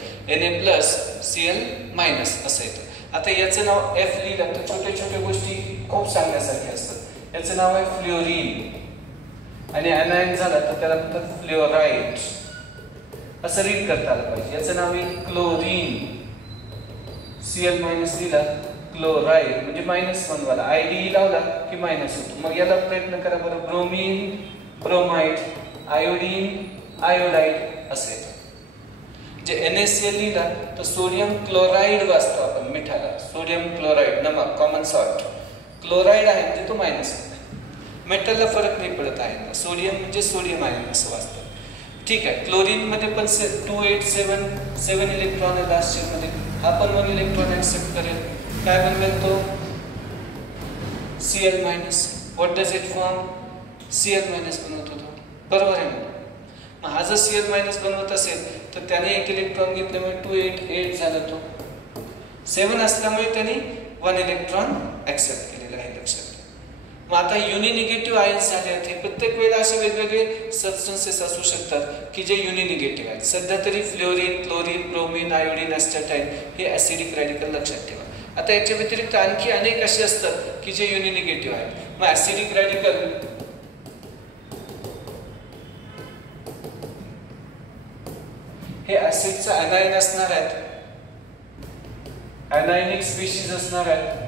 Na+Cl- असं येतं. आता याचं नाव F लिहिलं तर छोट्या छोट्या गोष्टी खूप सांगण्यासारख्या असतात. याचं नाव आहे फ्लोरीन, आणि ॲनायन झाला तर त्याला म्हणतात फ्लोराइड. असं रीड करता आलं पाहिजे. याचं नाव आहे क्लोरीन. Cl- लिहिला क्लोराइड म्हणजे -1 वाला. आयडी लावला की मायनस होतो. मग याला प्रयत्न करा बरं. ब्रोमीन, ब्रोमाइड, आयोडीन, आयोडाइड असं येतं. जे NaCl लिहिला तर सोडियम क्लोराइड वाचतो आपण मिठाला. सोडियम क्लोराइड नमक, कॉमन सॉल्ट. क्लोराइड आहे म्हणजे तो मायनस आहे. मेटलला फरक नाही पडत आहे. सोडियम म्हणजे सोडियम आयन असं वाचतं. ठीक आहे. क्लोरीन मध्ये पण 2, 8, 7 इलेक्ट्रॉन आहे लास्ट शेल मध्ये. हा पण 1 इलेक्ट्रॉन ऍक्सेप्ट करेल. काय बनवेल तो? Cl-. What does it form? Cl- बनवतो तो. बरोबर आहे ना? मग हा जर Cl- बनवत असेल तर त्याने 1 इलेक्ट्रॉन घेतल्यामुळे 2, 8, 8 झाला तो. 7 असल्यामुळे त्याने 1 इलेक्ट्रॉन ऍक्सेप्ट केलेला आहे. लक्षात घ्या. मग आता युनि निगेटिव्ह आयन्स झाले आहेत. हे प्रत्येक वेळेला असे वेगवेगळे सबस्टन्सेस असू शकतात की जे युनि निगेटिव्ह आहेत. सध्या तरी फ्लोरीन, क्लोरीन, ब्रोमीन, आयोडीन, ॲस्टॅटाईन हे ॲसिडिक रॅडिकल लक्षात ठेवा. आता याच्या व्यतिरिक्त आणखी अनेक असे असतात की जे युनि निगेटिव्ह आहेत. मग ॲसिडिक रॅडिकल हे ॲसिडचा अनायन असणार आहेत, अनायनिक स्पीशीज असणार आहेत.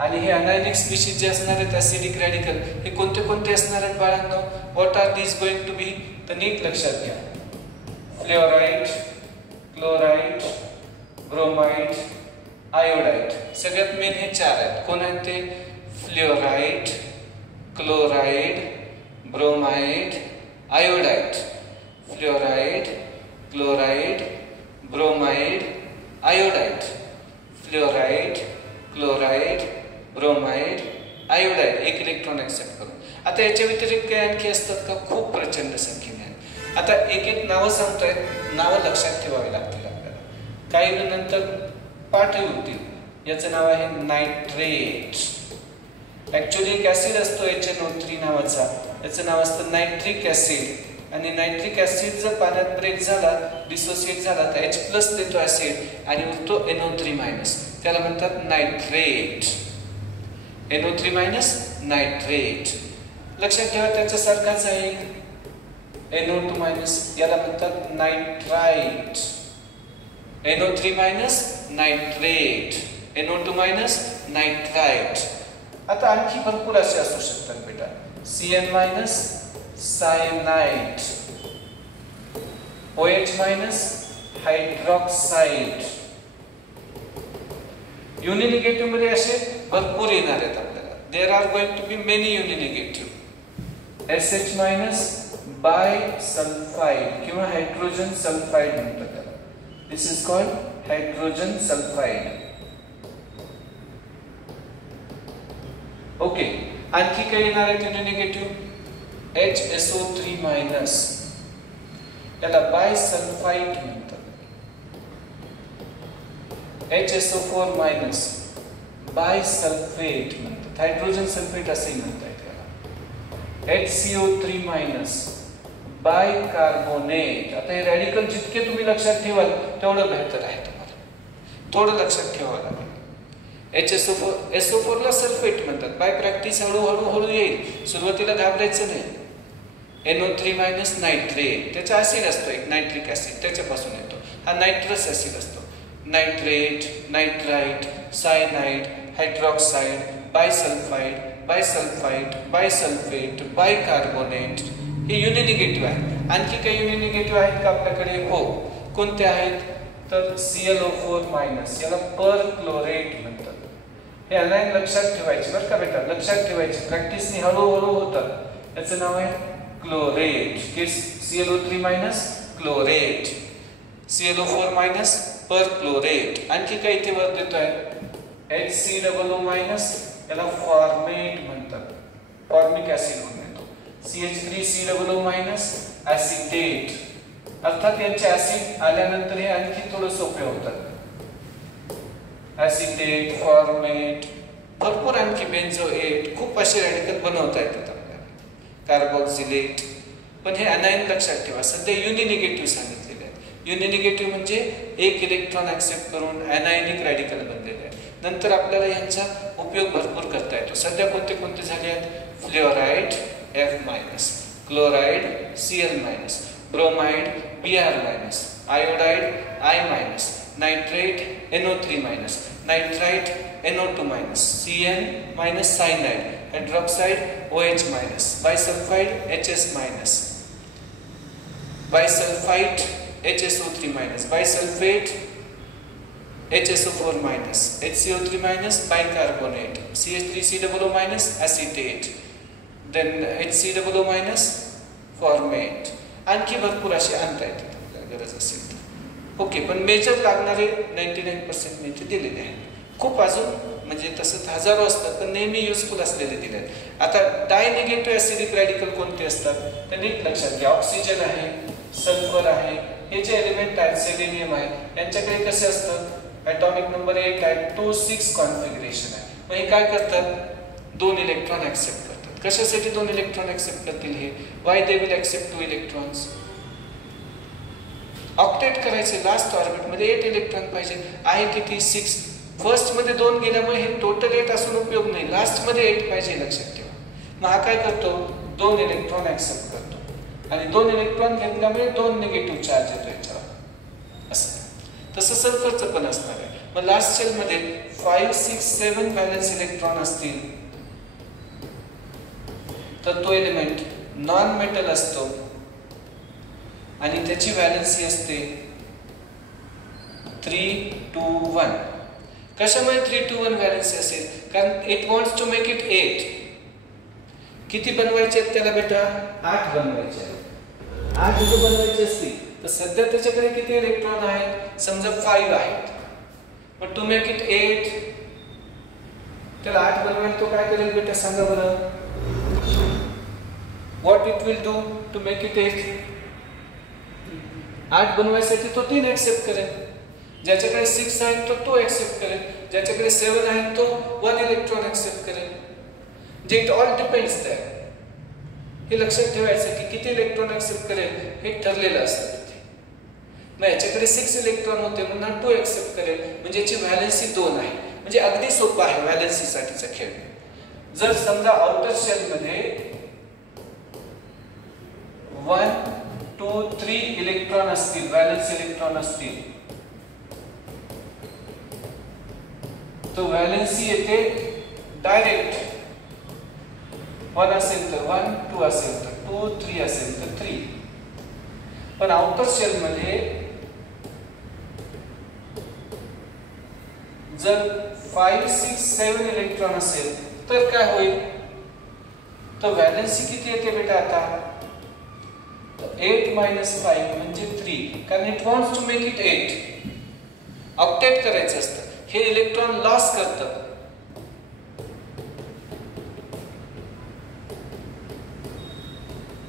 आणि हे अनायनिक स्पीशीज जे असणार आहेत ॲसिडिक रॅडिकल हे कोणते कोणते असणार आहेत बाळांनो? What are these going to be? तर नीट लक्षात घ्या. Fluoride, chloride, bromide, iodide. सगळ्यात मेन हे चार आहेत. कोण आहेत ते? Fluoride, chloride, bromide, iodide. Fluoride, chloride, bromide, iodide. Fluoride, chloride, bromide, iodide. एक इलेक्ट्रॉन ऍक्सेप्ट करून. आता याच्या व्यतिरिक्त काही आणखी असतात का? खूप प्रचंड संख्येने आहेत. आता एक एक नावं सांगतोय, नावं लक्षात ठेवावी लागतील आपल्याला. काही नंतर पाठ होतील. याचं नाव आहे नायट्रेट. ऍक्च्युअली एक ऍसिड असतो HNO3 नावाचा, याचं नाव असतं नायट्रिक ऍसिड. आणि नायट्रिक ऍसिड जर पाण्यात ब्रेक झाला, डिसोसिएट झाला तर H+ देतो ऍसिड आणि उरतो NO3-. त्याला म्हणतात नायट्रेट. NO3- nitrate. लक्षात ठेवा त्याच्या सारखाच आहे NO2-. याला म्हणतात nitrite. NO3- nitrate, NO2- nitrite. आता आणखी भरपूर असे असू शकतात बेटा. CN- cyanide, OH- hydroxide. Uni negative मध्ये असे भरपूर येणार आहेत आपल्याला. There are going to be many uni negative. SH- bisulphide किंवा हायड्रोजन सल्फाइड म्हणतात त्याला. This is called hydrogen sulphide. Okay. आणखी काही येणार आहेत युनि निगेटिव्ह? HSO3- याला बायसल्फाइड म्हणतात. HSO4- बायसल्फेट म्हणतात. हायड्रोजन सल्फेट असेही म्हणतात त्याला. HCO3- bicarbonate. आता हे रॅडिकल जितके तुम्ही लक्षात ठेवाल तेवढं बेहतर आहे तुम्हाला. थोडं लक्षात ठेवावं लागेल. SO4 ला सल्फेट म्हणतात. बाय प्रॅक्टिस हळूहळू येईल. सुरुवातीला घाबरायचं नाही. NO3- nitrate. त्याचा ऍसिड असतो एक नायट्रिक ऍसिड, त्याच्यापासून येतो. हा नायट्रस ऍसिड असतो. Nitrate, nitrite, cyanide, hydroxide, bisulphide, bisulphide, bisulphate, bicarbonate. हे युनि निगेटिव्ह आहे. आणखी काही युनि निगेटिव्ह आहेत का आपल्याकडे? हो. कोणते आहेत? तर ClO4- याला परक्लोरेट म्हणतात. हे अनायन लक्षात ठेवायचे बरं का बेटा, लक्षात ठेवायचे. प्रॅक्टिसने हळूहळू होतात. याचं नाव आहे chlorate. ClO3- chlorate, ClO4- perchlorate. आणखी काही इथे वर देतोय HCOO- याला फॉर्मेट म्हणतात. फॉर्मिक ऍसिड म्हणून येतो. CH3COO- acetate. अर्थात यांचे ऍसिड आल्यानंतर हे आणखी थोडं सोपे होतात. ऍसिटेट, फॉर्मेट, भरपूर आणखी बेन्झोएट, खूप असे रॅडिकल बनवता येतात आपल्याला. कार्बोक्सिलेट. पण हे अनायन लक्षात ठेवा. सध्या युनि निगेटिव्ह सांगितलेले आहेत. युनि निगेटिव्ह म्हणजे एक इलेक्ट्रॉन ऍक्सेप्ट करून अनायनिक रॅडिकल बनलेले आहे. नंतर आपल्याला यांचा उपयोग भरपूर करता येतो. सध्या कोणते कोणते झाले आहेत? Fluoride F-, chloride Cl-, bromide Br-, iodide I-, nitrate NO3-, nitrite NO2-, CN- cyanide, hydroxide OH-, bisulphide HS-, bisulphide HSO3-, bisulphate HSO4-, HCO3- bicarbonate, CH3COO- acetate, then HCOO- formate. आणखी भरपूर असे आणता येतात आपल्याला गरज असेल तर. ओके. पण मेजर लागणारे 99% मी ते दिलेले आहेत. खूप अजून म्हणजे तसं हजारो असतात पण नेहमी युजफुल असलेले दिले आहेत. आता डाय निगेटिव्ह ऍसिडिक रॅडिकल कोणते असतात ते नीट लक्षात घ्या. ऑक्सिजन आहे, सल्फर आहे, हे जे एलिमेंट आहेत सेलेनियम आहे, यांच्याकडे कसे असतात? ॲटॉमिक नंबर 8 आहे, 2,6 कॉन्फिगरेशन आहे. मग हे काय करतात? 2 इलेक्ट्रॉन ऍक्सेप्ट करतात. कशासाठी 2 इलेक्ट्रॉन ऍक्सेप्ट करतील हे? Y they will accept 2 electrons? Octet करायचे, लास्ट ऑर्बिट मध्ये 8 इलेक्ट्रॉन पाहिजे. आहे किती? 6. फर्स्ट मध्ये 2 गेल्यामुळे हे टोटल 8 असून उपयोग नाही, लास्ट मध्ये 8 पाहिजे, लक्षात ठेवा. मग हा काय करतो? 2 इलेक्ट्रॉन ऍक्सेप्ट करतो आणि 2 इलेक्ट्रॉन घेतल्यामुळे 2 निगेटिव्ह चार्ज येतो याच्यावर. असं तसं सल्फरचं पण असणार आहे. मग लास्ट शेल मध्ये 5, 6, 7 व्हॅलेन्स इलेक्ट्रॉन असतील तर तो एलिमेंट नॉन मेटल असतो आणि त्याची व्हॅलेन्सी असते 3, 2, 1. कशामुळे 3, 2, 1 व्हॅलेन्सी असेल? कारण it wants to make it 8. किती बनवायचे आहेत त्याला बेटा? 8 बनवायचे आहेत. 8 जर बनवायचे असतील तर सध्या त्याच्याकडे किती इलेक्ट्रॉन आहेत? समजा 5 आहेत. पण टू मेक इट 8, त्याला 8 बनवायला तो काय करेल बेटा? सांगा बरं. What it will do to make it 8? 8 बनवायसाठी तो 3 ऍक्सेप्ट करेल. ज्याच्याकडे 6 आहे तो 2 ऍक्सेप्ट करेल. ज्याच्याकडे 7 आहे तो 1 इलेक्ट्रॉन ऍक्सेप्ट करेल. जे इट ऑल डिपेंड्स दॅट. हे लक्षात ठेवायचं की किती इलेक्ट्रॉन ऍक्सेप्ट करेल हे ठरलेलं असतं. मग याच्याकडे 6 इलेक्ट्रॉन होते म्हणून हा 2 ऍक्सेप्ट करेल, म्हणजे याची व्हॅलेन्सी 2 आहे. म्हणजे अगदी सोपं आहे व्हॅलेन्सी साठीचा खेळ. जर समजा आउटर शेल मध्ये 1, 2, 3 इलेक्ट्रॉन असतील, व्हॅलेन्स इलेक्ट्रॉन असतील, तो व्हॅलेन्सी येते डायरेक्ट. 1 असेल तर 1, 2 असेल तर 2, 3 असेल तर 3. पण आउटर शेल मध्ये जर 5, 6, 7 इलेक्ट्रॉन असेल तर काय होईल? तर व्हॅलेन्सी किती येते बेटा आता? 8 - 5 म्हणजे 3. कारण it wants to make it 8. Octet करायचं असतं. हे इलेक्ट्रॉन लॉस करतं.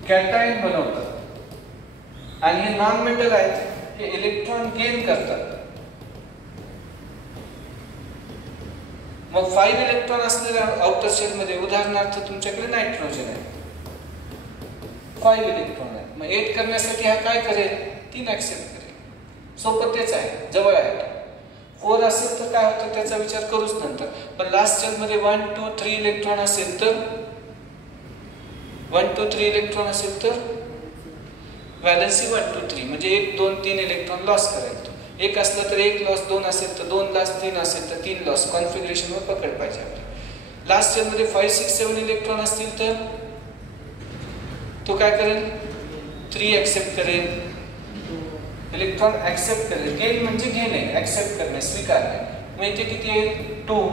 कॅटायन बनवतात आणि हे नॉन मेटल आहेत, हे इलेक्ट्रॉन गेन करतात. मग 5 इलेक्ट्रॉन असलेल्या आउटर शेल मध्ये उदाहरणार्थ तुमच्याकडे नायट्रोजन आहे, 5 इलेक्ट्रॉन आहे. मग 8 करण्यासाठी हा काय करेल? 3 ऍक्सेप्ट करेल. सोपं तेच आहे, जवळ आहे. 4 असेल तर काय होतं त्याचा विचार करूच नंतर. पण लास्ट शेल मध्ये 1, 2, 3 इलेक्ट्रॉन असेल तर 1, 2, 3 इलेक्ट्रॉन असेल तर व्हॅलेन्सी 1, 2, 3 म्हणजे 1, 2, 3 इलेक्ट्रॉन लॉस करेल. 1 असलं तर 1 लॉस, 2 असेल तर 2 लॉस, 3 असेल तर 3 लॉस. कॉन्फिगरेशनवर पकड पाहिजे आपली. लास्ट शेल मध्ये 5, 6, 7 इलेक्ट्रॉन असतील तर तो काय करेल? 3 ऍक्सेप्ट करेल. इलेक्ट्रॉन ऍक्सेप्ट करेल. गेन म्हणजे घेणे, ऍक्सेप्ट करणे, स्वीकारणे. मग इथे किती आहे? 2,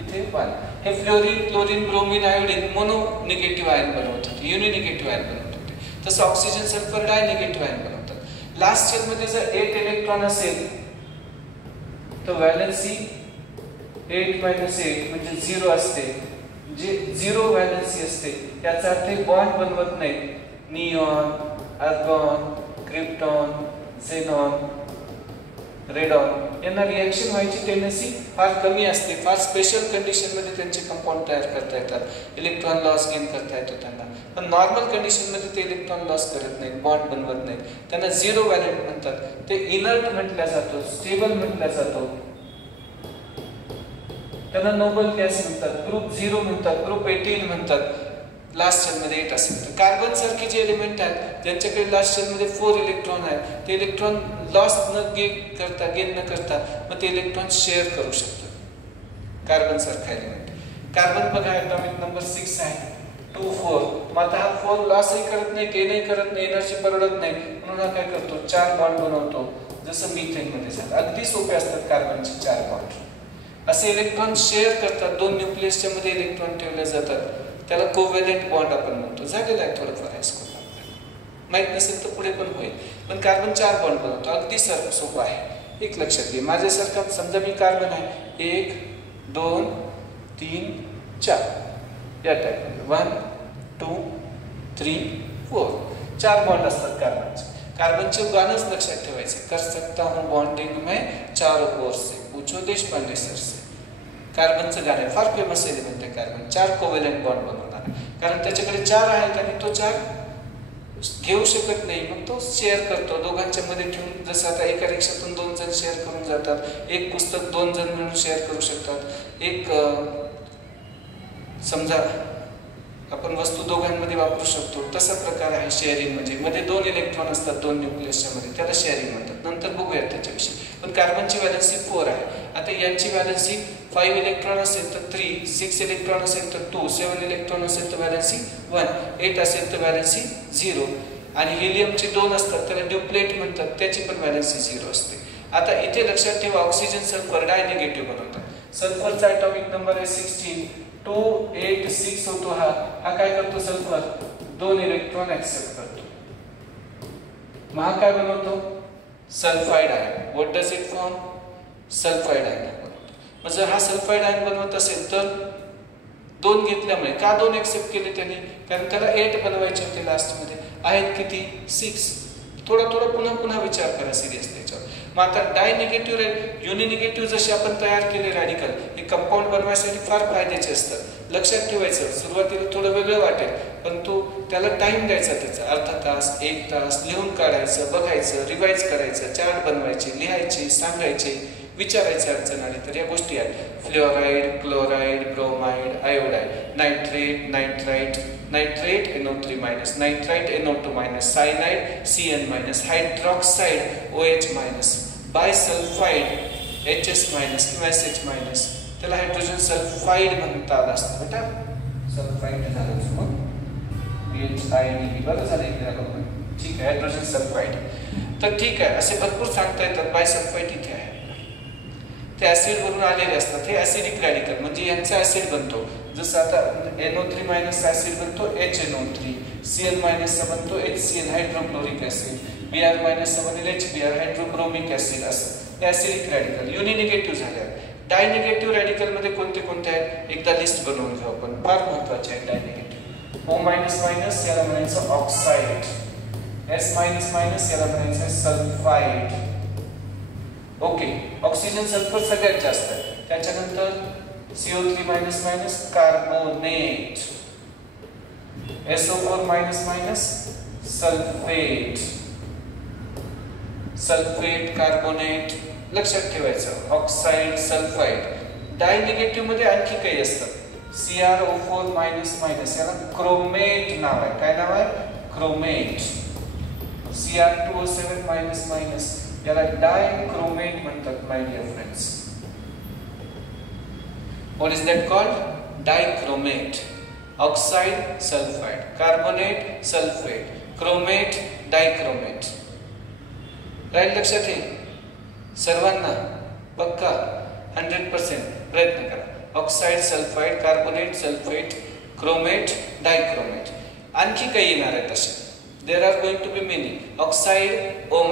इथे 1. हे fluorine, chlorine, bromine, iodine mono negative ion बनवत होते, युनि निगेटिव्ह आयन बनवत होते. तसं ऑक्सिजन, सल्फर डाय निगेटिव्ह आयन बनवतात. लास्ट शेल मध्ये जर 8 इलेक्ट्रॉन असेल तर व्हॅलेन्सी 8 - 8 म्हणजे 0 असते. जे 0 व्हॅलेन्सी असते याचा अर्थ बॉन्ड बनवत नाही. Neon, argon, krypton, xenon, radon यांना रिएक्शन व्हायची टेंडन्सी फार कमी असते. फार स्पेशल कंडिशन मध्ये त्यांचे कंपाऊंड तयार करता येतात, इलेक्ट्रॉन लॉस गेन करता येतो त्यांना. पण नॉर्मल कंडिशन मध्ये ते इलेक्ट्रॉन लॉस करत नाहीत, बॉन्ड बनवत नाहीत. त्यांना 0 व्हॅलेंट म्हणतात. ते इनर्ट म्हटल्या जातो, स्टेबल म्हटल्या जातो. त्यांना नोबल गॅस म्हणतात, ग्रुप 0 म्हणतात, ग्रुप 18 म्हणतात. लास्ट शेल मध्ये 8 असेल तर कार्बन सारखे जे एलिमेंट आहेत ज्यांच्याकडे लास्ट शेल मध्ये 4 इलेक्ट्रॉन आहेत, ते इलेक्ट्रॉन लॉस न गेन न करता मग ते इलेक्ट्रॉन शेअर करू शकतात. कार्बन सारखा एलिमेंट. कार्बन बघा ॲटॉमिक नंबर 6 आहे, 2, 4. मग आता हा 4 लॉसही करत नाही, गेनही करत नाही, एनर्जी परवडत नाही, म्हणून हा काय करतो? 4 बॉन्ड बनवतो, जसं मिथेन मध्ये झालं. अगदी सोपे असतात कार्बनचे 4 बॉन्ड. असे इलेक्ट्रॉन शेअर करतात. 2 न्यूक्लियसच्या मध्ये इलेक्ट्रॉन ठेवले जातात, त्याला कोव्हॅलेंट बॉन्ड आपण म्हणतो. झालेला आहे थोडंफार हायस्कूलला, माहित नसेल तर पुढे पण होईल. पण कार्बन 4 बॉन्ड बनवतो, अगदी सोपं आहे. एक लक्षात घे, माझ्यासारखा समजा मी कार्बन आहे, 1, 2, 3, 4 या टाईपमध्ये 1, 2, 3, 4 4 बॉन्ड असतात कार्बनचे. कार्बनचे गाणंच लक्षात ठेवायचे. कर सकता हूं बॉन्डिंग में चारों ओर से, पूछो देशपांडे सर से. कार्बनचं गाणं फार फेमस एलिमेंट आहे आहे कार्बन, 4 कोव्हॅलेंट बॉन्ड बनवणार आहे, कारण त्याच्याकडे 4 आहेत आणि तो 4 घेऊ शकत नाही, मग तो शेअर करतो दोघांच्या मध्ये ठेवून. जसं आता एका रिक्षातून 2 जण शेअर करून जातात, एक पुस्तक 2 जण मिळून शेअर करू शकतात, एक समजा आपण वस्तू दोघांमध्ये वापरू शकतो, तसा प्रकार आहे शेअरिंग. म्हणजे मध्ये 2 इलेक्ट्रॉन असतात 2 न्यूक्लियसच्या मध्ये, त्याला शेअरिंग म्हणतात. नंतर बघूयात त्याच्याविषयी. पण कार्बनची व्हॅलेन्सी 4 आहे. आता यांची व्हॅलेन्सी 5 इलेक्ट्रॉन असेल तर 3, 6 इलेक्ट्रॉन असेल तर 2, 7 इलेक्ट्रॉन असेल तर व्हॅलेन्सी 1, 8 असेल तर व्हॅलेन्सी 0. आणि हिलियमचे 2 असतात त्याला ड्युप्लेट म्हणतात, त्याची पण व्हॅलेन्सी 0 असते. आता इथे लक्षात ठेवा, ऑक्सिजन सल्फर डाय निगेटिव्ह बनवतात. सल्फरचा ॲटॉमिक नंबर आहे 16, 2, 8, 6 होतो. हा काय करतो सल्फर, 2 इलेक्ट्रॉन ऍक्सेप्ट करतो. मग हा काय बनवतो, sulphide ion. What does it form, sulphide ion बनवतो. मग जर हा सल्फाइड आयन बनवत असेल तर 2 घेतल्यामुळे, का 2 ऍक्सेप्ट केले त्यांनी, कारण त्याला 8 बनवायचे होते लास्टमध्ये, आहेत किती 6. थोडा पुन्हा विचार करा सिरियस त्याच्यावर. मग आता डाय निगेटिव्ह युनिनिगेटिव्ह जसे आपण तयार केले रॅडिकल, हे कंपाऊंड बनवायसाठी फार फायद्याचे असतात. लक्षात ठेवायचं, सुरुवातीला थोडं वेगळं वाटेल, पण त्याला टाइम द्यायचा, त्याचा अर्धा तास 1 तास लिहून काढायचं, बघायचं, रिवाइज करायचं, चार्ट बनवायचे, लिहायचे, सांगायचे, विचारायचे अडचण आली तर. या गोष्टी आहेत fluoride, chloride, bromide, iodide, nitrate, nitrite NO3-, nitrite NO2-, cyanide CN-, hydroxide OH-, bisulphide HS- किंवा SH-, त्याला हायड्रोजन सल्फाइड म्हणता आलं असतं बेटा. सल्फाइड झालं मग PHID, बरं झालं इकडे बघून. ठीक आहे, हायड्रोजन सल्फाइड. तर ठीक आहे, असे भरपूर सांगता येतात. बायसल्फाइड इथे आहे, ते ऍसिड वरून आलेले असतात. हे ऍसिडिक रॅडिकल म्हणजे यांचा ऍसिड बनतो. जसं आता NO3- ऍसिड बनतो HNO3, Cl- चा बनतो HCl हायड्रोक्लोरिक ऍसिड, Br- बनेल HBr हायड्रोब्रोमिक ऍसिड. असं ऍसिडिक रॅडिकल. युनिनिगेटिव्ह झाल्यावर डायनिगेटिव्ह रॅडिकल मध्ये कोणते कोणते आहेत एकदा लिस्ट बनवून घेऊ आपण, फार महत्वाचे आहे डायनिगेटिव्ह. O- याला म्हणायचं ऑक्साइड, S- याला म्हणायचं सल्फाइड. ओके, ऑक्सिजन सल्फर सगळ्यात जास्त आहे. त्याच्यानंतर CO3- carbonate, SO4- sulphate, sulphate carbonate. लक्षात ठेवायचं, ऑक्साइड सल्फाइड. डायनिगेटिव्ह मध्ये आणखी काही असतात. CrO4- याला क्रोमेट नाव आहे. काय नाव आहे, क्रोमेट. Cr2O7- याला डायक्रोमेट म्हणतात my dear friends. What is that called, dichromate. Oxide sulphide, carbonate sulphate, chromate dichromate. Right, लक्षात येईल सर्वांना पक्का 100% प्रयत्न करा. Oxide sulphide, carbonate sulphate, chromate dichromate. आणखी काही येणार आहेत असे. There are going to be many. Oxide O-,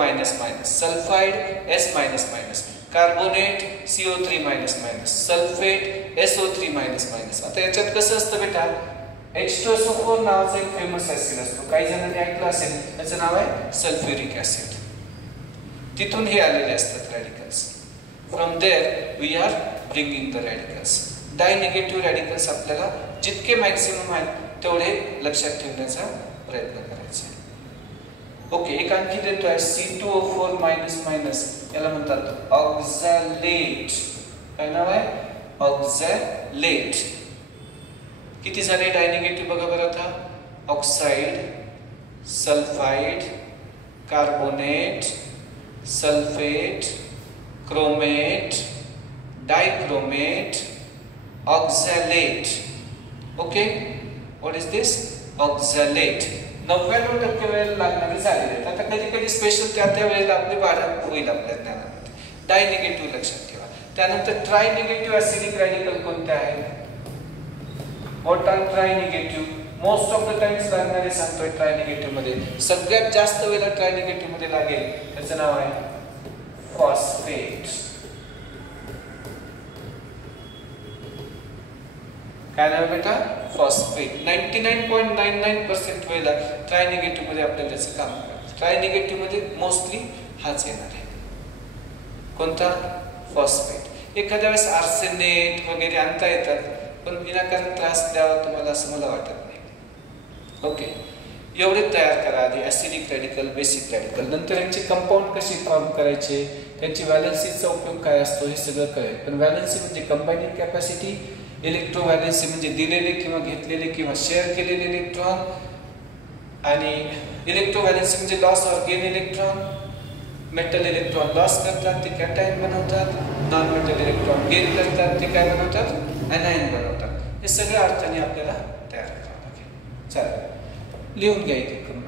sulfide S-, carbonate CO3-, sulfate SO3-. आता याच्यात कसं असतं बेटा, H2SO4 नावाचा एक फेमस ऍसिड असतो, काही जणांनी ऐकलं असेल, त्याचं नाव आहे सल्फ्युरिक ऍसिड. तिथून हे आलेले असतात radicals. From there we are bringing the radicals. Dinegative radicals आपल्याला जितके मॅक्सिमम आहेत तेवढे लक्षात ठेवण्याचा प्रयत्न करायचा. ओके, एक आणखी देतोय C2O4-, याला म्हणतात ऑक्झॅलेट. काय नाव आहे, ऑक्झॅलेट. किती झाले डायनिगेटिव्ह बघा बरं आता, oxide, sulphide, carbonate, sulphate, chromate, dichromate, oxalate. Okay, what is this, oxalate. 99% वेळेला लागणारे झालेले आहेत. आता कधी कधी स्पेशल त्या वेळेला आपली वाढ होईल आपल्या ज्ञानामध्ये. डायनिगेटिव्ह लक्षात ठेवा. त्यानंतर ट्रायनिगेटिव्ह ऍसिडिक रॅडिकल कोणते आहेत, what are trinegative. Most of the times लागणारे सांगतोय ट्रायनिगेटिव्ह मध्ये. सगळ्यात जास्त वेळेला ट्रायनिगेटिव्ह मध्ये लागेल त्याचं नाव आहे फॉस्फेट. काय नाव बेटा, फॉस्फेट. 99.99% वेळेला ट्रायनिगेटिव्ह मध्ये आपल्याला त्याचं काम करायचं. ट्रायनिगेटिव्ह मध्ये मोस्टली हाच येणार आहे, कोणता, फॉस्फेट. एखाद्या वेळेस आर्सेनेट वगैरे आणता येतात, पण विनाकारण त्रास द्यावा तुम्हाला असं मला वाटत नाही. ओके, एवढे तयार करा आधी ॲसिडिक रॅडिकल, बेसिक रॅडिकल. नंतर यांचे कंपाऊंड कसे फॉर्म करायचे, त्यांची व्हॅलेन्सीचा उपयोग काय असतो हे सगळं कळेल. पण व्हॅलेन्सी म्हणजे कंबायनिंग कॅपॅसिटी, इलेक्ट्रोव्हॅलेन्सी म्हणजे दिलेले किंवा घेतलेले किंवा शेअर केलेले इलेक्ट्रॉन, आणि इलेक्ट्रोव्हॅलेन्सी म्हणजे loss or gain electron. Metal electron loss करतात ते कॅटायन बनवतात, नॉन मेटल इलेक्ट्रॉन गेन करतात ते काय बनवतात, ॲनायन बनवतात. हे सगळ्या अर्थाने आपल्याला तयार करावं लागेल. चालेल, लिहून घ्या इथे करून.